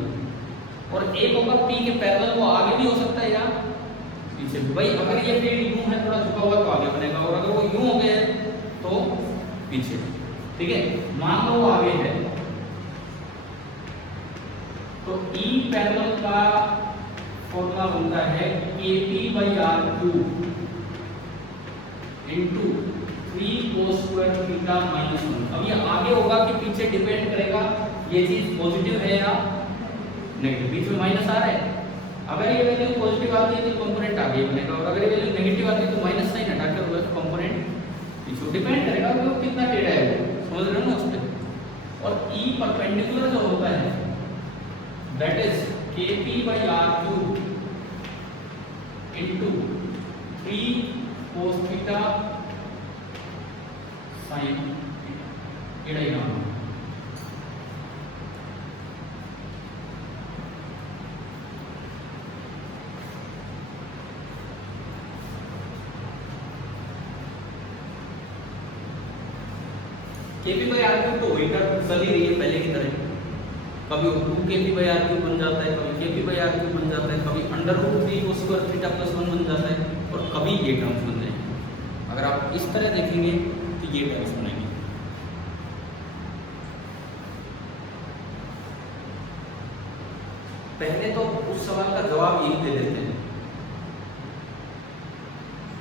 और एक होगा P के पैरेलल, वो आगे भी हो सकता है या पीछे। भाई अगर ये फील्ड यूं है थोड़ा झुका हुआ तो आगे बनेगा, और अगर वो यूं हो गया तो पीछे। ठीक है, मान लो वो आगे है तो E पैरेलल का फॉर्मूला बनता है KP/R3, into 3 cos square theta minus 1। अब ये आगे होगा कि पीछे डिपेंड करेगा ये चीज पॉजिटिव है या नेगेटिव। बीच में माइनस आ रहा है, अगर ये वैल्यू पॉजिटिव आती है तो कंपोनेंट आगे बनेगा, और अगर ये वैल्यू नेगेटिव आती है तो माइनस साइन हटाकर वो कंपोनेंट पीछे डिपेंड करेगा वो कितना टेढ़ा है, समझ रहे हो ना उस पे। और E परपेंडिकुलर जो होता है that is kp/r³ into 3 cos theta sin theta ही नाम। kp/r³ तो वही का चल ही रही है पहले की तरह, कभी 2 kp/r³ बन जाता है, कभी kp/r³ बन जाता है, कभी √3 cos स्क्वायर थीटा प्लस 1 बन जाता है, और कभी ये टर्म्स बन जाएंगे। अगर आप इस तरह देखेंगे तो ये टर्म्स बनेंगे। पहले तो उस सवाल का जवाब यही दे देते हैं।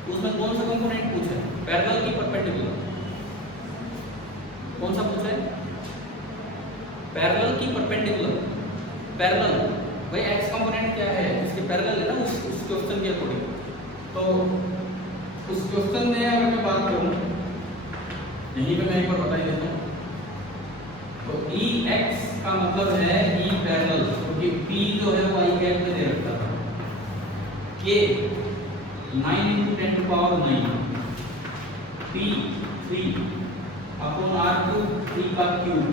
उसमें कौन सा कंपोनेंट पूछा है? पैरेलल की परपेंडिकुलर? कौन सा पूछा है? पैरेलल की परपेंडिकुलर? पैरेलल भाई एक्स कंपोनेंट क्या है, इसके पैरेलल है ना उस क्वेश्चन के अकॉर्डिंग। तो उस क्वेश्चन में अगर मैं बात करूं, यहीं पे मैं एक बार बता ही देता हूं। तो ई एक्स का मतलब है ई पैरेलल, क्योंकि पी जो है वो आई कैप में दे रखा था, के 9 × 10⁹ पी 3 अपॉन r³ 3 का क्यूब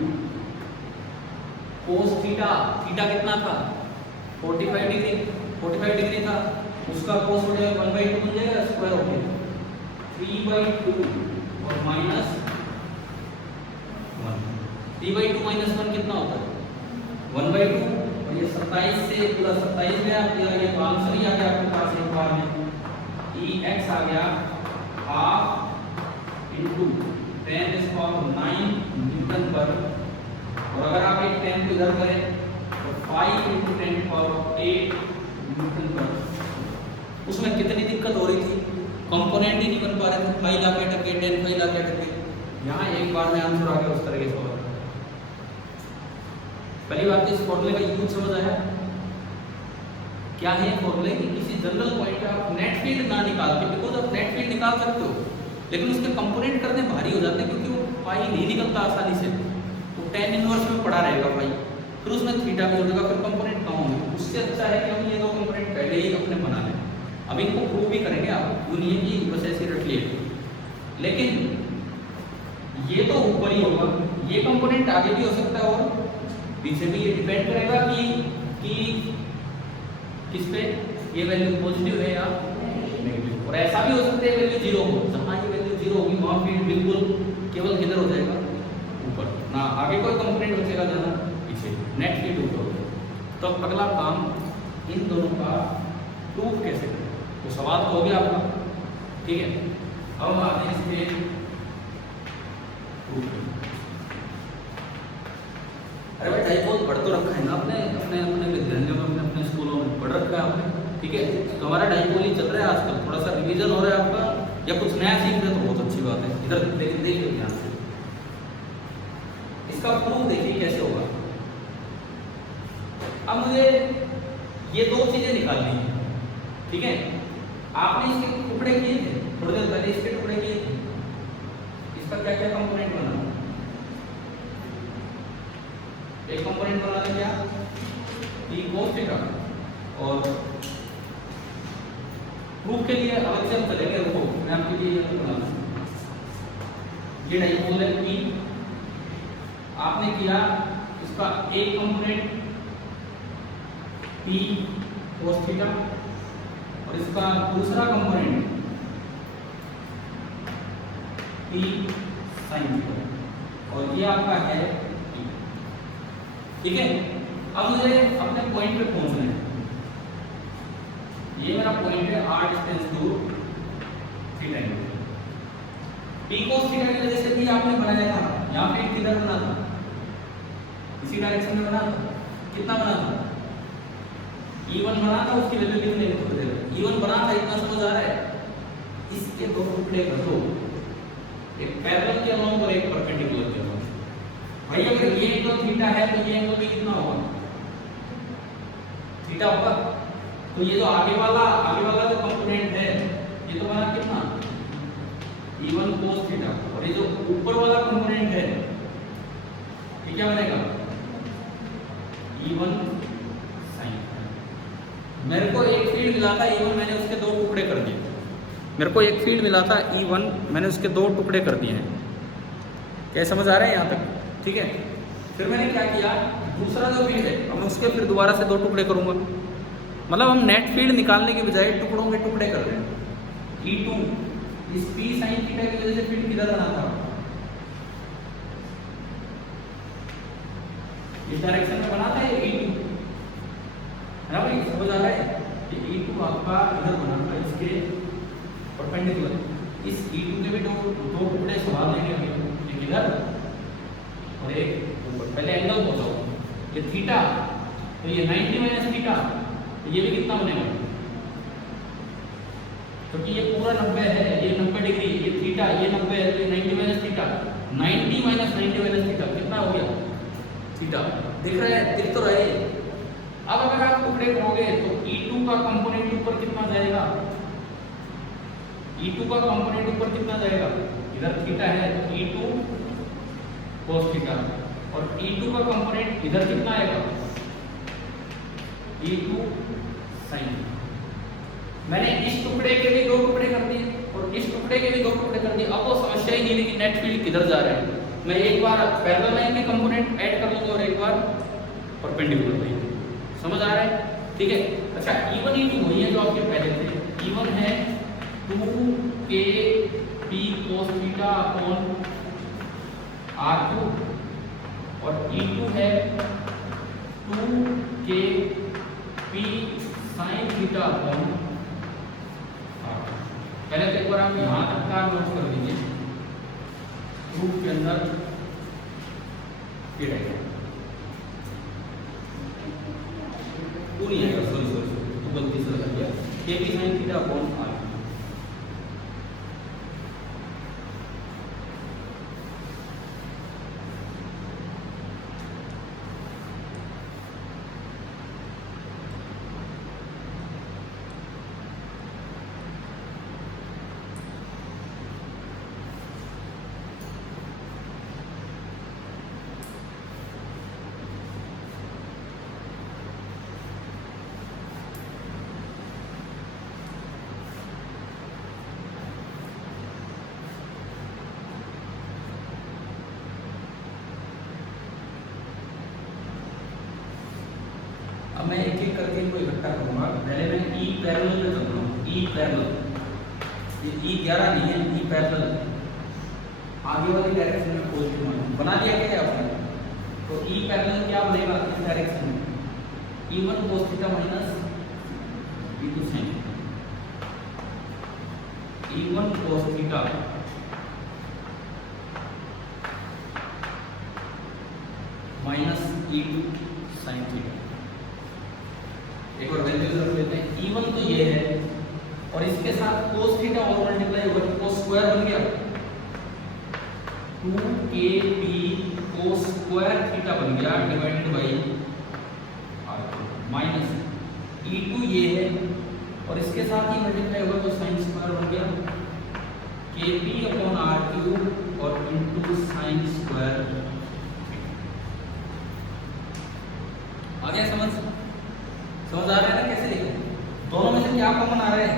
cos थीटा, थीटा कितना था 45 डिग्री था, उसका cos हो जाएगा 1/2 बन जाएगा, स्क्वायर हो गया 3/2 और माइनस 1। 3/2 माइनस 1 कितना होता है 1/2, और ये 27 से प्लस 27 में आप ये तो आंसर ही आ गया आपके पास एक बार में। ई एक्स आ गया हाफ इंटू 10⁹ न्यूटन पर, और अगर आप एक 10 को इधर करें तो 5 × 10⁸ न्यूटन पर। उसमें कितनी दिक्कत हो रही थी, कंपोनेंट ही नहीं बन पा रहे थे, 5 लाख टके 10 5 लाख टके। यहाँ एक बार में आंसर आ गया उस तरह के सवाल। पहली बात इस फॉर्मूले का यूज समझ आया क्या है। फॉर्मूले की किसी जनरल पॉइंट पे आप नेट फील्ड ना निकाल के, बिकॉज आप नेट फील्ड निकाल सकते हो लेकिन उसके कंपोनेंट करने भारी हो जाते हैं, क्योंकि वो पाई नहीं निकलता आसानी से, तो tan इनवर्स में पड़ा रहेगा पाई, फिर उसमें थीटा भी हो जाएगा, फिर कंपोनेंट कहाँ होंगे। उससे अच्छा है कि हम ये दो कंपोनेंट पहले ही अपने बना लें। अब इनको प्रूव भी करेंगे आप, यूँ नहीं है कि बस ऐसे रख लिए, लेकिन ये तो ऊपर ही होगा, ये कंपोनेंट आगे भी हो सकता है और पीछे भी। ये डिपेंड करेगा कि किस पे ये वैल्यू पॉजिटिव है या नेगेटिव, और ऐसा भी हो सकता है वैल्यू 0 हो, जहाँ ये वैल्यू 0 होगी वहाँ फील्ड बिल्कुल केवल किधर हो जाएगा ऊपर, ना आगे कोई कंपोनेंट बचेगा जाना पीछे, नेट फील्ड ऊपर हो जाएगा। तो अगला काम इन दोनों का प्रूफ कैसे करें, तो सवाल तो हो गया आपका, ठीक है। अब हम आते हैं इसके प्रूफ। अरे भाई डाइपोल पढ़ तो रखा है ना अपने अपने अपने विद्यालयों में, अपने स्कूलों में पढ़ रखा है आपने, ठीक है। तो हमारा डाइपोल ही चल रहा है आजकल, थोड़ा सा रिवीजन हो रहा है आपका, या कुछ नया सीख रहे तो बहुत अच्छी बात है। इधर देखिए ध्यान से, इसका प्रूफ देखिए कैसे होगा। अब मुझे ये दो चीजें निकालनी है, ठीक है। आपने इसके टुकड़े किए थे थोड़ी देर पहले, इसके टुकड़े किए थे, इसका क्या क्या कंपोनेंट बना। एक कंपोनेंट बनाना क्या t cos थीटा, और प्रूफ के लिए अलग से हम चलेंगे, रुको मैं आपके लिए ये बनाना। ये डाइपोल है P, आपने किया इसका एक कंपोनेंट p cos थीटा, और इसका दूसरा कंपोनेंट p sin थीटा, और ये आपका है p, ठीक है। अब मुझे अपने पॉइंट पे पहुंचना है, ये मेरा पॉइंट है r डिस्टेंस दूर theta angle. p cos theta की वजह से भी आपने बनाया था, यहाँ पे किधर बना था, इसी डायरेक्शन में बना था, कितना बना था E1 बना था, उसकी वैल्यू लिख लेंगे थोड़ी देर। E1 बना था, इतना समझ आ रहा है। इस इसके दो टुकड़े कर दो, एक पैरेलल के अलोंग और एक परपेंडिकुलर के अलोंग। भाई अगर ये एंगल थीटा है तो ये एंगल भी कितना होगा, थीटा होगा। तो ये जो आगे वाला जो कंपोनेंट है ये तो बना कितना E1 cos थीटा, और ये जो ऊपर वाला कंपोनेंट है ये क्या बनेगा E1 sin। मेरे को एक फील्ड मिला था E1, मैंने उसके दो टुकड़े कर दिए। मेरे को एक फील्ड मिला था E1, मैंने उसके दो टुकड़े कर दिए हैं। क्या समझ आ रहा है यहाँ तक? ठीक है। फिर मैंने क्या किया, दूसरा जो फील्ड है अब मैं उसके फिर दोबारा से दो टुकड़े करूंगा। मतलब हम नेट फील्ड निकालने के बजाय टुकड़ों के टुकड़े कर रहे हैं। E2 इस P sin थीटा की वजह से फील्ड किधर बना था, इस डायरेक्शन में बना था ये E2, है ना भाई? समझ आ रहा है? ये E2 आपका इधर बना था इसके परपेंडिकुलर। इस E2 के भी दो टुकड़े सवाल लेंगे हम, एक इधर और एक ऊपर। पहले एंगल बताओ, ये थीटा तो ये 90 माइनस थीटा, तो ये भी कितना बनेगा, क्योंकि ये पूरा 90 है, ये 90 डिग्री, ये थीटा, ये 90 है, तो ये 90 minus theta, 90 minus 90 minus theta कितना हो गया, थीटा। दिख रहा है? दिख तो रहा है। अब अगर आप टुकड़े करोगे तो E2 का कंपोनेंट ऊपर कितना जाएगा, E2 का कंपोनेंट ऊपर कितना जाएगा, इधर थीटा है E2 cos थीटा, और E2 का कंपोनेंट इधर कितना आएगा E2 sin। मैंने इस टुकड़े के भी दो टुकड़े कर दिए और इस टुकड़े के भी दो टुकड़े कर दिए। अब वो समस्या ही नहीं है कि नेट फील्ड किधर जा रहा है। मैं एक बार पैरेलल लाइन के कंपोनेंट ऐड कर लूंगा और एक बार परपेंडिकुलर लाइन। समझ आ रहा है? ठीक है। अच्छा, E1 E2 वही है जो आपके पहले थे। E1 है 2kp cos theta upon R2 और E2 है 2kp sin theta upon R2। पहले तो एक बार आप यहाँ तक का नोट कर दीजिए, प्रूफ के अंदर ये रहेगा, वो नहीं आएगा, सॉरी तो गलती से लगा दिया, kp sin theta upon R2। अब मैं एक एक करके इनको इकट्ठा करूंगा। पहले मैं E पैरेलल पे चलता हूँ। E पैरेलल, ये E11 नहीं है, E पैरेलल आगे वाली डायरेक्शन में पॉजिटिव मान बना दिया क्या आपने? तो E पैरेलल क्या बनेगा इस डायरेक्शन में, E1 cos theta minus E2 sin। E1 cos theta minus E2 sin theta. एक और वैल्यू रख लेते हैं। E1 तो ये है और इसके साथ cos थीटा और मल्टीप्लाई होगा, cos स्क्वायर बन गया 2kp cos स्क्वायर थीटा बन गया divided by R2 minus E2 ये है और इसके साथ ही मल्टीप्लाई होगा तो sin स्क्वायर बन गया kp अपॉन R3 और इनटू sin स्क्वायर। आ गया समझ आ रहा है ना कैसे लिखें? दोनों में से क्या कॉमन आ रहा है?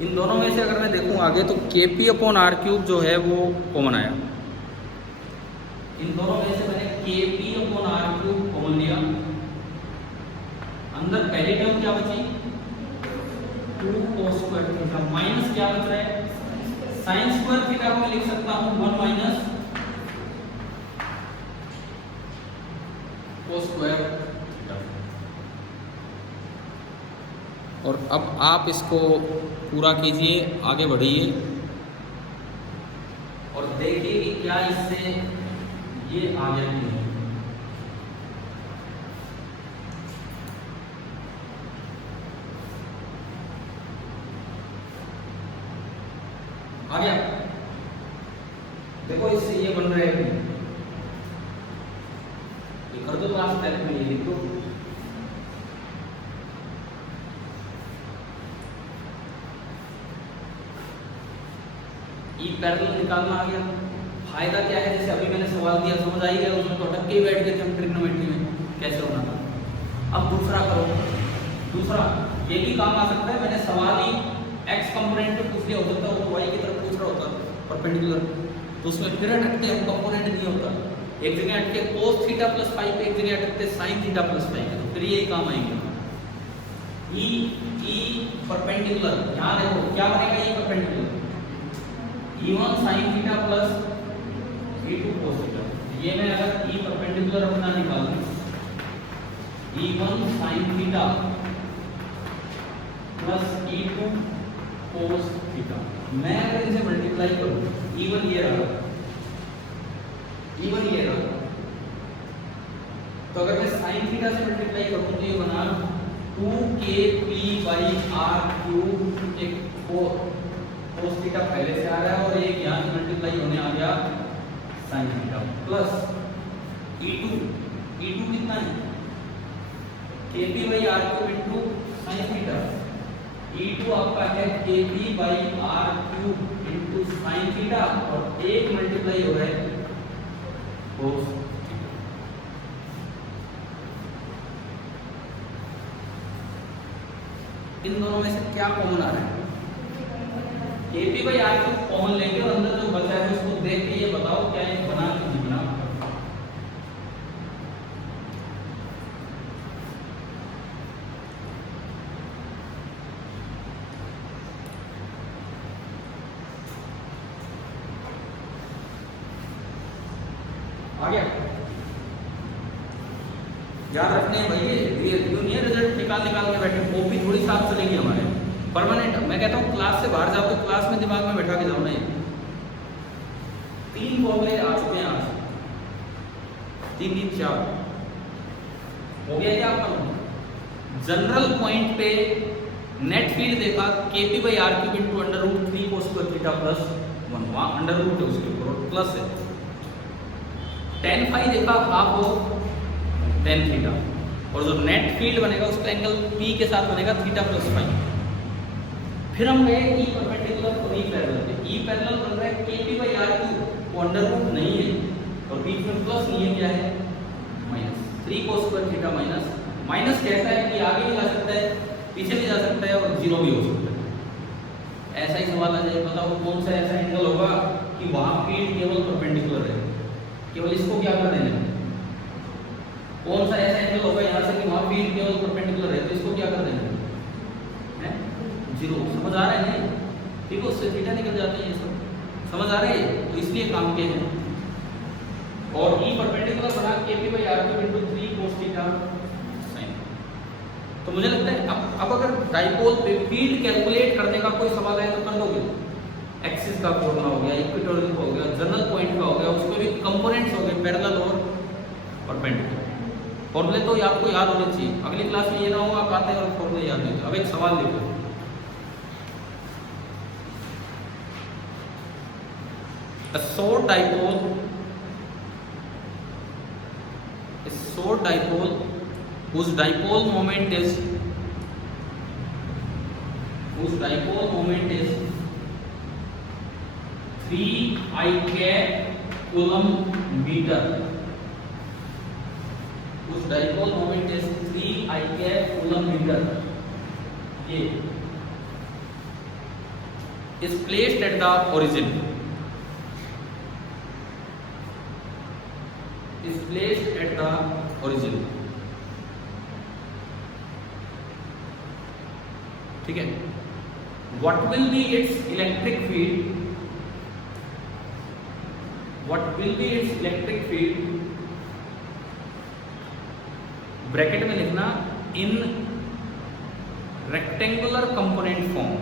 इन दोनों में से अगर मैं देखूं आगे तो kp अपॉन R³ जो है वो कॉमन आया। इन दोनों में से मैंने kp अपॉन R³ कॉमन लिया। अंदर पहली टर्म क्या बची 2 cos स्क्वायर थीटा माइनस क्या बच रहा है sin स्क्वायर थीटा को मैं लिख सकता हूं 1 माइनस cos स्क्वायर थीटा। और अब आप इसको पूरा कीजिए, आगे बढ़िए और देखिए कि क्या इससे ये आ गया नहीं। आ गया? देखो इससे ये बन रहा है, ये कर दो लास्ट स्टेप में, ये लिख दो। ई पैरेलल निकालना आ गया। फायदा क्या है, जैसे अभी मैंने सवाल दिया समझ आई गया, उसमें तो अटक के ही बैठ गए थे हम ट्रिग्नोमेट्री में कैसे होना था। अब दूसरा करो, दूसरा ये भी काम आ सकता है, मैंने सवाल ही एक्स कंपोनेंट पे पूछ लिया हो सकता है, वो वाई की तरफ पूछ रहा होता परपेंडिकुलर, तो उसमें फिर अटकते हम कंपोनेंट नहीं होता, एक जगह अटके cos थीटा प्लस फाइव पे, एक जगह अटकते sin थीटा प्लस फाइव पे, तो फिर यही काम आएंगे। ई परपेंडिकुलर, यहाँ देखो क्या बनेगा, E perpendicular E1 sin theta plus E2 cos theta. ये मैं अगर ई परपेंडिकुलर अपना निकालूं, E1 sin theta plus E2 cos theta, मैं अगर इसे मल्टीप्लाई करूं, E1 ये रहा, E1 ये रहा, तो अगर मैं sin थीटा से मल्टीप्लाई करूं तो ये बना 2kp/r³, एक cos थीटा पहले से आ रहा है और एक यहाँ से मल्टीप्लाई होने आ गया sin थीटा प्लस E2 कितना है, kp/r³ into sin theta, E2 आपका है kp/r³ इंटू sin थीटा और एक मल्टीप्लाई हो रहा है cos थीटा। इन दोनों में से क्या कॉमन आ रहा है, kp/r³ कॉमन लेंगे और अंदर जो बचा है उसको देख के ये बताओ क्या ये बना कि नहीं बना। आ गया? याद रखने हैं भाई, ये नहीं रिजल्ट निकाल के बैठे, वो भी थोड़ी साथ चलेगी हमारे परमानेंट। मैं कहता हूँ क्लास से बाहर जाओ तो क्लास में दिमाग में बैठा के जाओ ना। 3 फॉर्मूले आ चुके हैं आज, 3 4 हो गया क्या आपका। जनरल पॉइंट पे नेट फील्ड देखा kp/r³ into √3 cos² theta plus 1, वहाँ अंडर रूट है उसके ऊपर प्लस है। tan फाई देखा हाफ हो tan थीटा, और जो नेट फील्ड बनेगा उसका एंगल P के साथ बनेगा थीटा प्लस फाई। फिर हम गए ई परपेंडिकुलर और ई पैरेलल पे। ई पैरेलल बन रहा है kp/r³ वो अंडर रूट नहीं है और बीच में प्लस नहीं है, क्या है -3 cos² थीटा माइनस कहता है कि आगे भी जा सकता है पीछे भी जा सकता है और जीरो भी हो सकता है। ऐसा ही सवाल आ जाए, बताओ कौन सा ऐसा एंगल होगा कि वहाँ फील्ड केवल परपेंडिकुलर है, केवल इसको क्या कर देना, कौन सा ऐसा एंगल होगा यहाँ से कि वहाँ फील्ड केवल परपेंडिकुलर है, तो इसको क्या कर देना है, जीरो। समझ आ रहा है नहीं? ठीक है, उससे थीटा निकल जाते हैं, ये सब समझ आ रहा है, तो इसलिए काम के हैं। और ई परपेंडिकुलर बना kp/r³ into 3 cos theta sin। तो मुझे लगता है अब अगर डाइपोल पे फील्ड कैलकुलेट करने का कोई सवाल है तो कर दोगे। एक्सिस का फॉर्मूला हो गया, इक्वेटोरियल हो गया, जनरल पॉइंट का हो गया, उसमें भी कंपोनेंट्स हो गए पैरेलल और परपेंडिकुलर। फॉर्मूले तो आपको याद होने चाहिए, अगली क्लास में ये ना हो आप आते हैं और फॉर्मूले याद नहीं होते। अब एक सवाल देखो, a short dipole whose dipole moment is 3 coulomb meter, whose dipole moment is 3 coulomb meter, ये is placed at the origin, ठीक है। What will be its electric field? Bracket में लिखना इन रेक्टेंगुलर कंपोनेंट फॉर्म,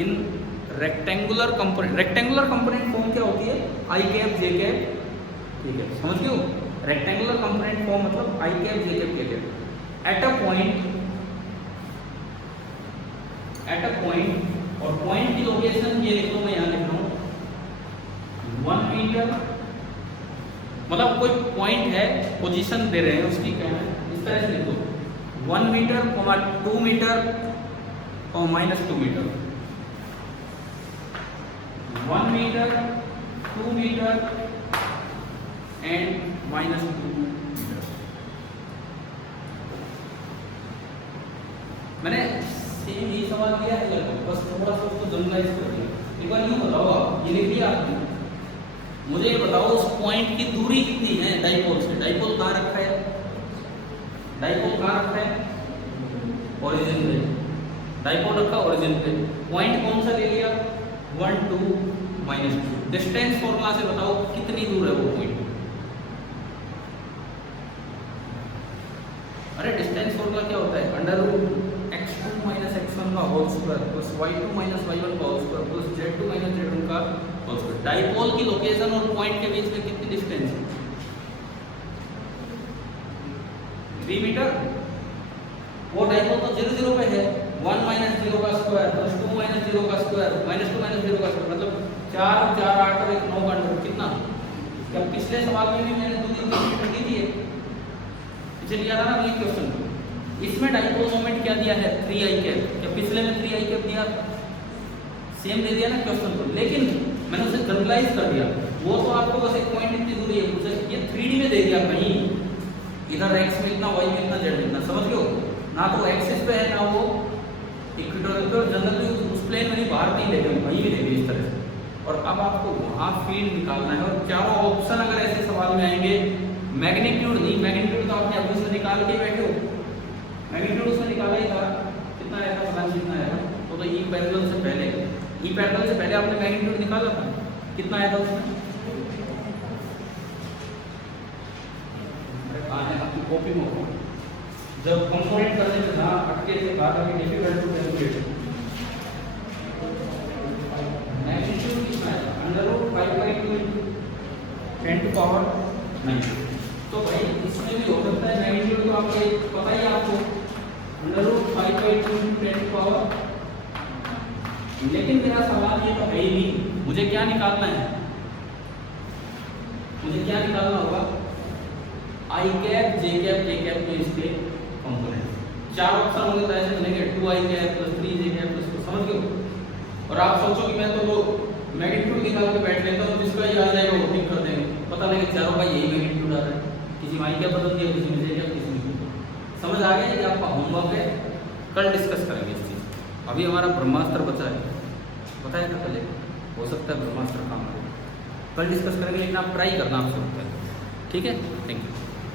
इन रेक्टेंगुलर कंपोनेंट फॉर्म क्या होती है, i cap j cap, ठीक है समझ गए हो। रेक्टेंगुलर कंपोनेंट फॉर्म मतलब i cap j cap k cap at a at a point, और पॉइंट की लोकेशन ये लिख लो, मैं यहाँ लिख रहा हूँ 1 मीटर, मतलब कोई पॉइंट है, पोजीशन दे रहे हैं उसकी, क्या है इस तरह से लिख दो 1 मीटर, 2 मीटर और -2 metre, 1 metre, 2 metre and -2 metre. मैंने सेम यही सवाल दिया है लगभग, बस थोड़ा सा उसको जनरलाइज कर दिया। एक बार यूँ बताओ, आप ये लिख दिया आपने, मुझे ये बताओ उस पॉइंट की दूरी कितनी है डाइपोल से। डाइपोल कहाँ रखा है, डाइपोल कहाँ रखा है, ओरिजिन पे, डाइपोल रखा ओरिजिन पे, पॉइंट कौन सा ले लिया 1 2 -2। डिस्टेंस फॉर्मूला से बताओ कितनी दूर है वो पॉइंट। अरे डिस्टेंस फॉर्मूला क्या होता है, √x2 - x1 का whole square plus y2 - y1 का whole square plus z2 - z1 का होल स्क्वायर। डाइपोल की लोकेशन और पॉइंट के बीच में कितनी डिस्टेंस है, 3 मीटर। वो डाइपोल तो 0 0 पे है, 1 - 0 का स्क्वायर प्लस 2 - 0 का स्क्वायर -2 - 0 का स्क्वायर, मतलब 4 4 8 और 1 9 का अंडर कितना। क्या पिछले सवाल में भी मैंने 2 मीटर दी थी, चलिए याद आ रहा है क्वेश्चन। इसमें डाइपोल मोमेंट क्या दिया है 3i कैप, क्या पिछले में 3i कैप दिया, सेम दे दिया ना क्वेश्चन को, लेकिन मैंने उसे जनरलाइज कर दिया। वो तो आपको बस एक पॉइंट इतनी दूरी है, मुझे ये 3D में दे दिया, कहीं इधर x में इतना, y में इतना, z में इतना, समझ लो ना, तो एक्सिस पे है ना वो इक्वेटोरियल पे, जनरली उस प्लेन में नहीं, बाहर नहीं ले गए, वहीं भी ले गए इस तरह से। और अब आपको वहाँ फील्ड निकालना है, और चारों ऑप्शन अगर ऐसे सवाल में आएंगे, मैग्नीट्यूड नहीं, मैग्नीट्यूड तो आपने अभी से निकाल के बैठे हो, मैग्नीट्यूड उसमें निकाला ही था, कितना आया था पता नहीं कितना आया था, तो ई पैरेलल से पहले, ई पैरेलल से पहले आपने मैग्नीट्यूड निकाला था, कितना आया था उसमें, आपकी कॉपी में होगा, जब कंपोनेंट करने में था अटके से बाहर आके डिफिकल्ट टू कैलकुलेट। मैग्नीट्यूड कितना है, √5/2 10⁻⁹। तो भाई इसमें भी हो सकता है मैग्नीट्यूड, तो आपको पता ही है आपको √5/2 10⁻, लेकिन मेरा सवाल ये तो है ही नहीं, मुझे क्या निकालना है, मुझे क्या निकालना होगा, i cap, j cap, k cap में इसके कंपोनेंट, चार ऑप्शन होंगे तो ऐसे बनेंगे 2i cap plus 3j cap plus, समझ गए। और आप सोचो कि मैं तो वो मैग्नीट्यूड निकाल के बैठ लेता हूँ, जिसका ये आ जाएगा वो टिक कर देंगे, पता लगे चारों का यही मैग्नीट्यूड आ रहा है, किसी में i कैप बदल दिया, किसी में j कैप, किसी में। समझ आ गया, ये आपका होमवर्क है, कल डिस्कस करेंगे इस चीज़। अभी हमारा ब्रह्मास्त्र बचा है, बताया था पहले, हो सकता है ब्रह्मास्त्र काम करें, कल डिस्कस करेंगे, लेकिन आप ट्राई करना आपसे होता है, ठीक है।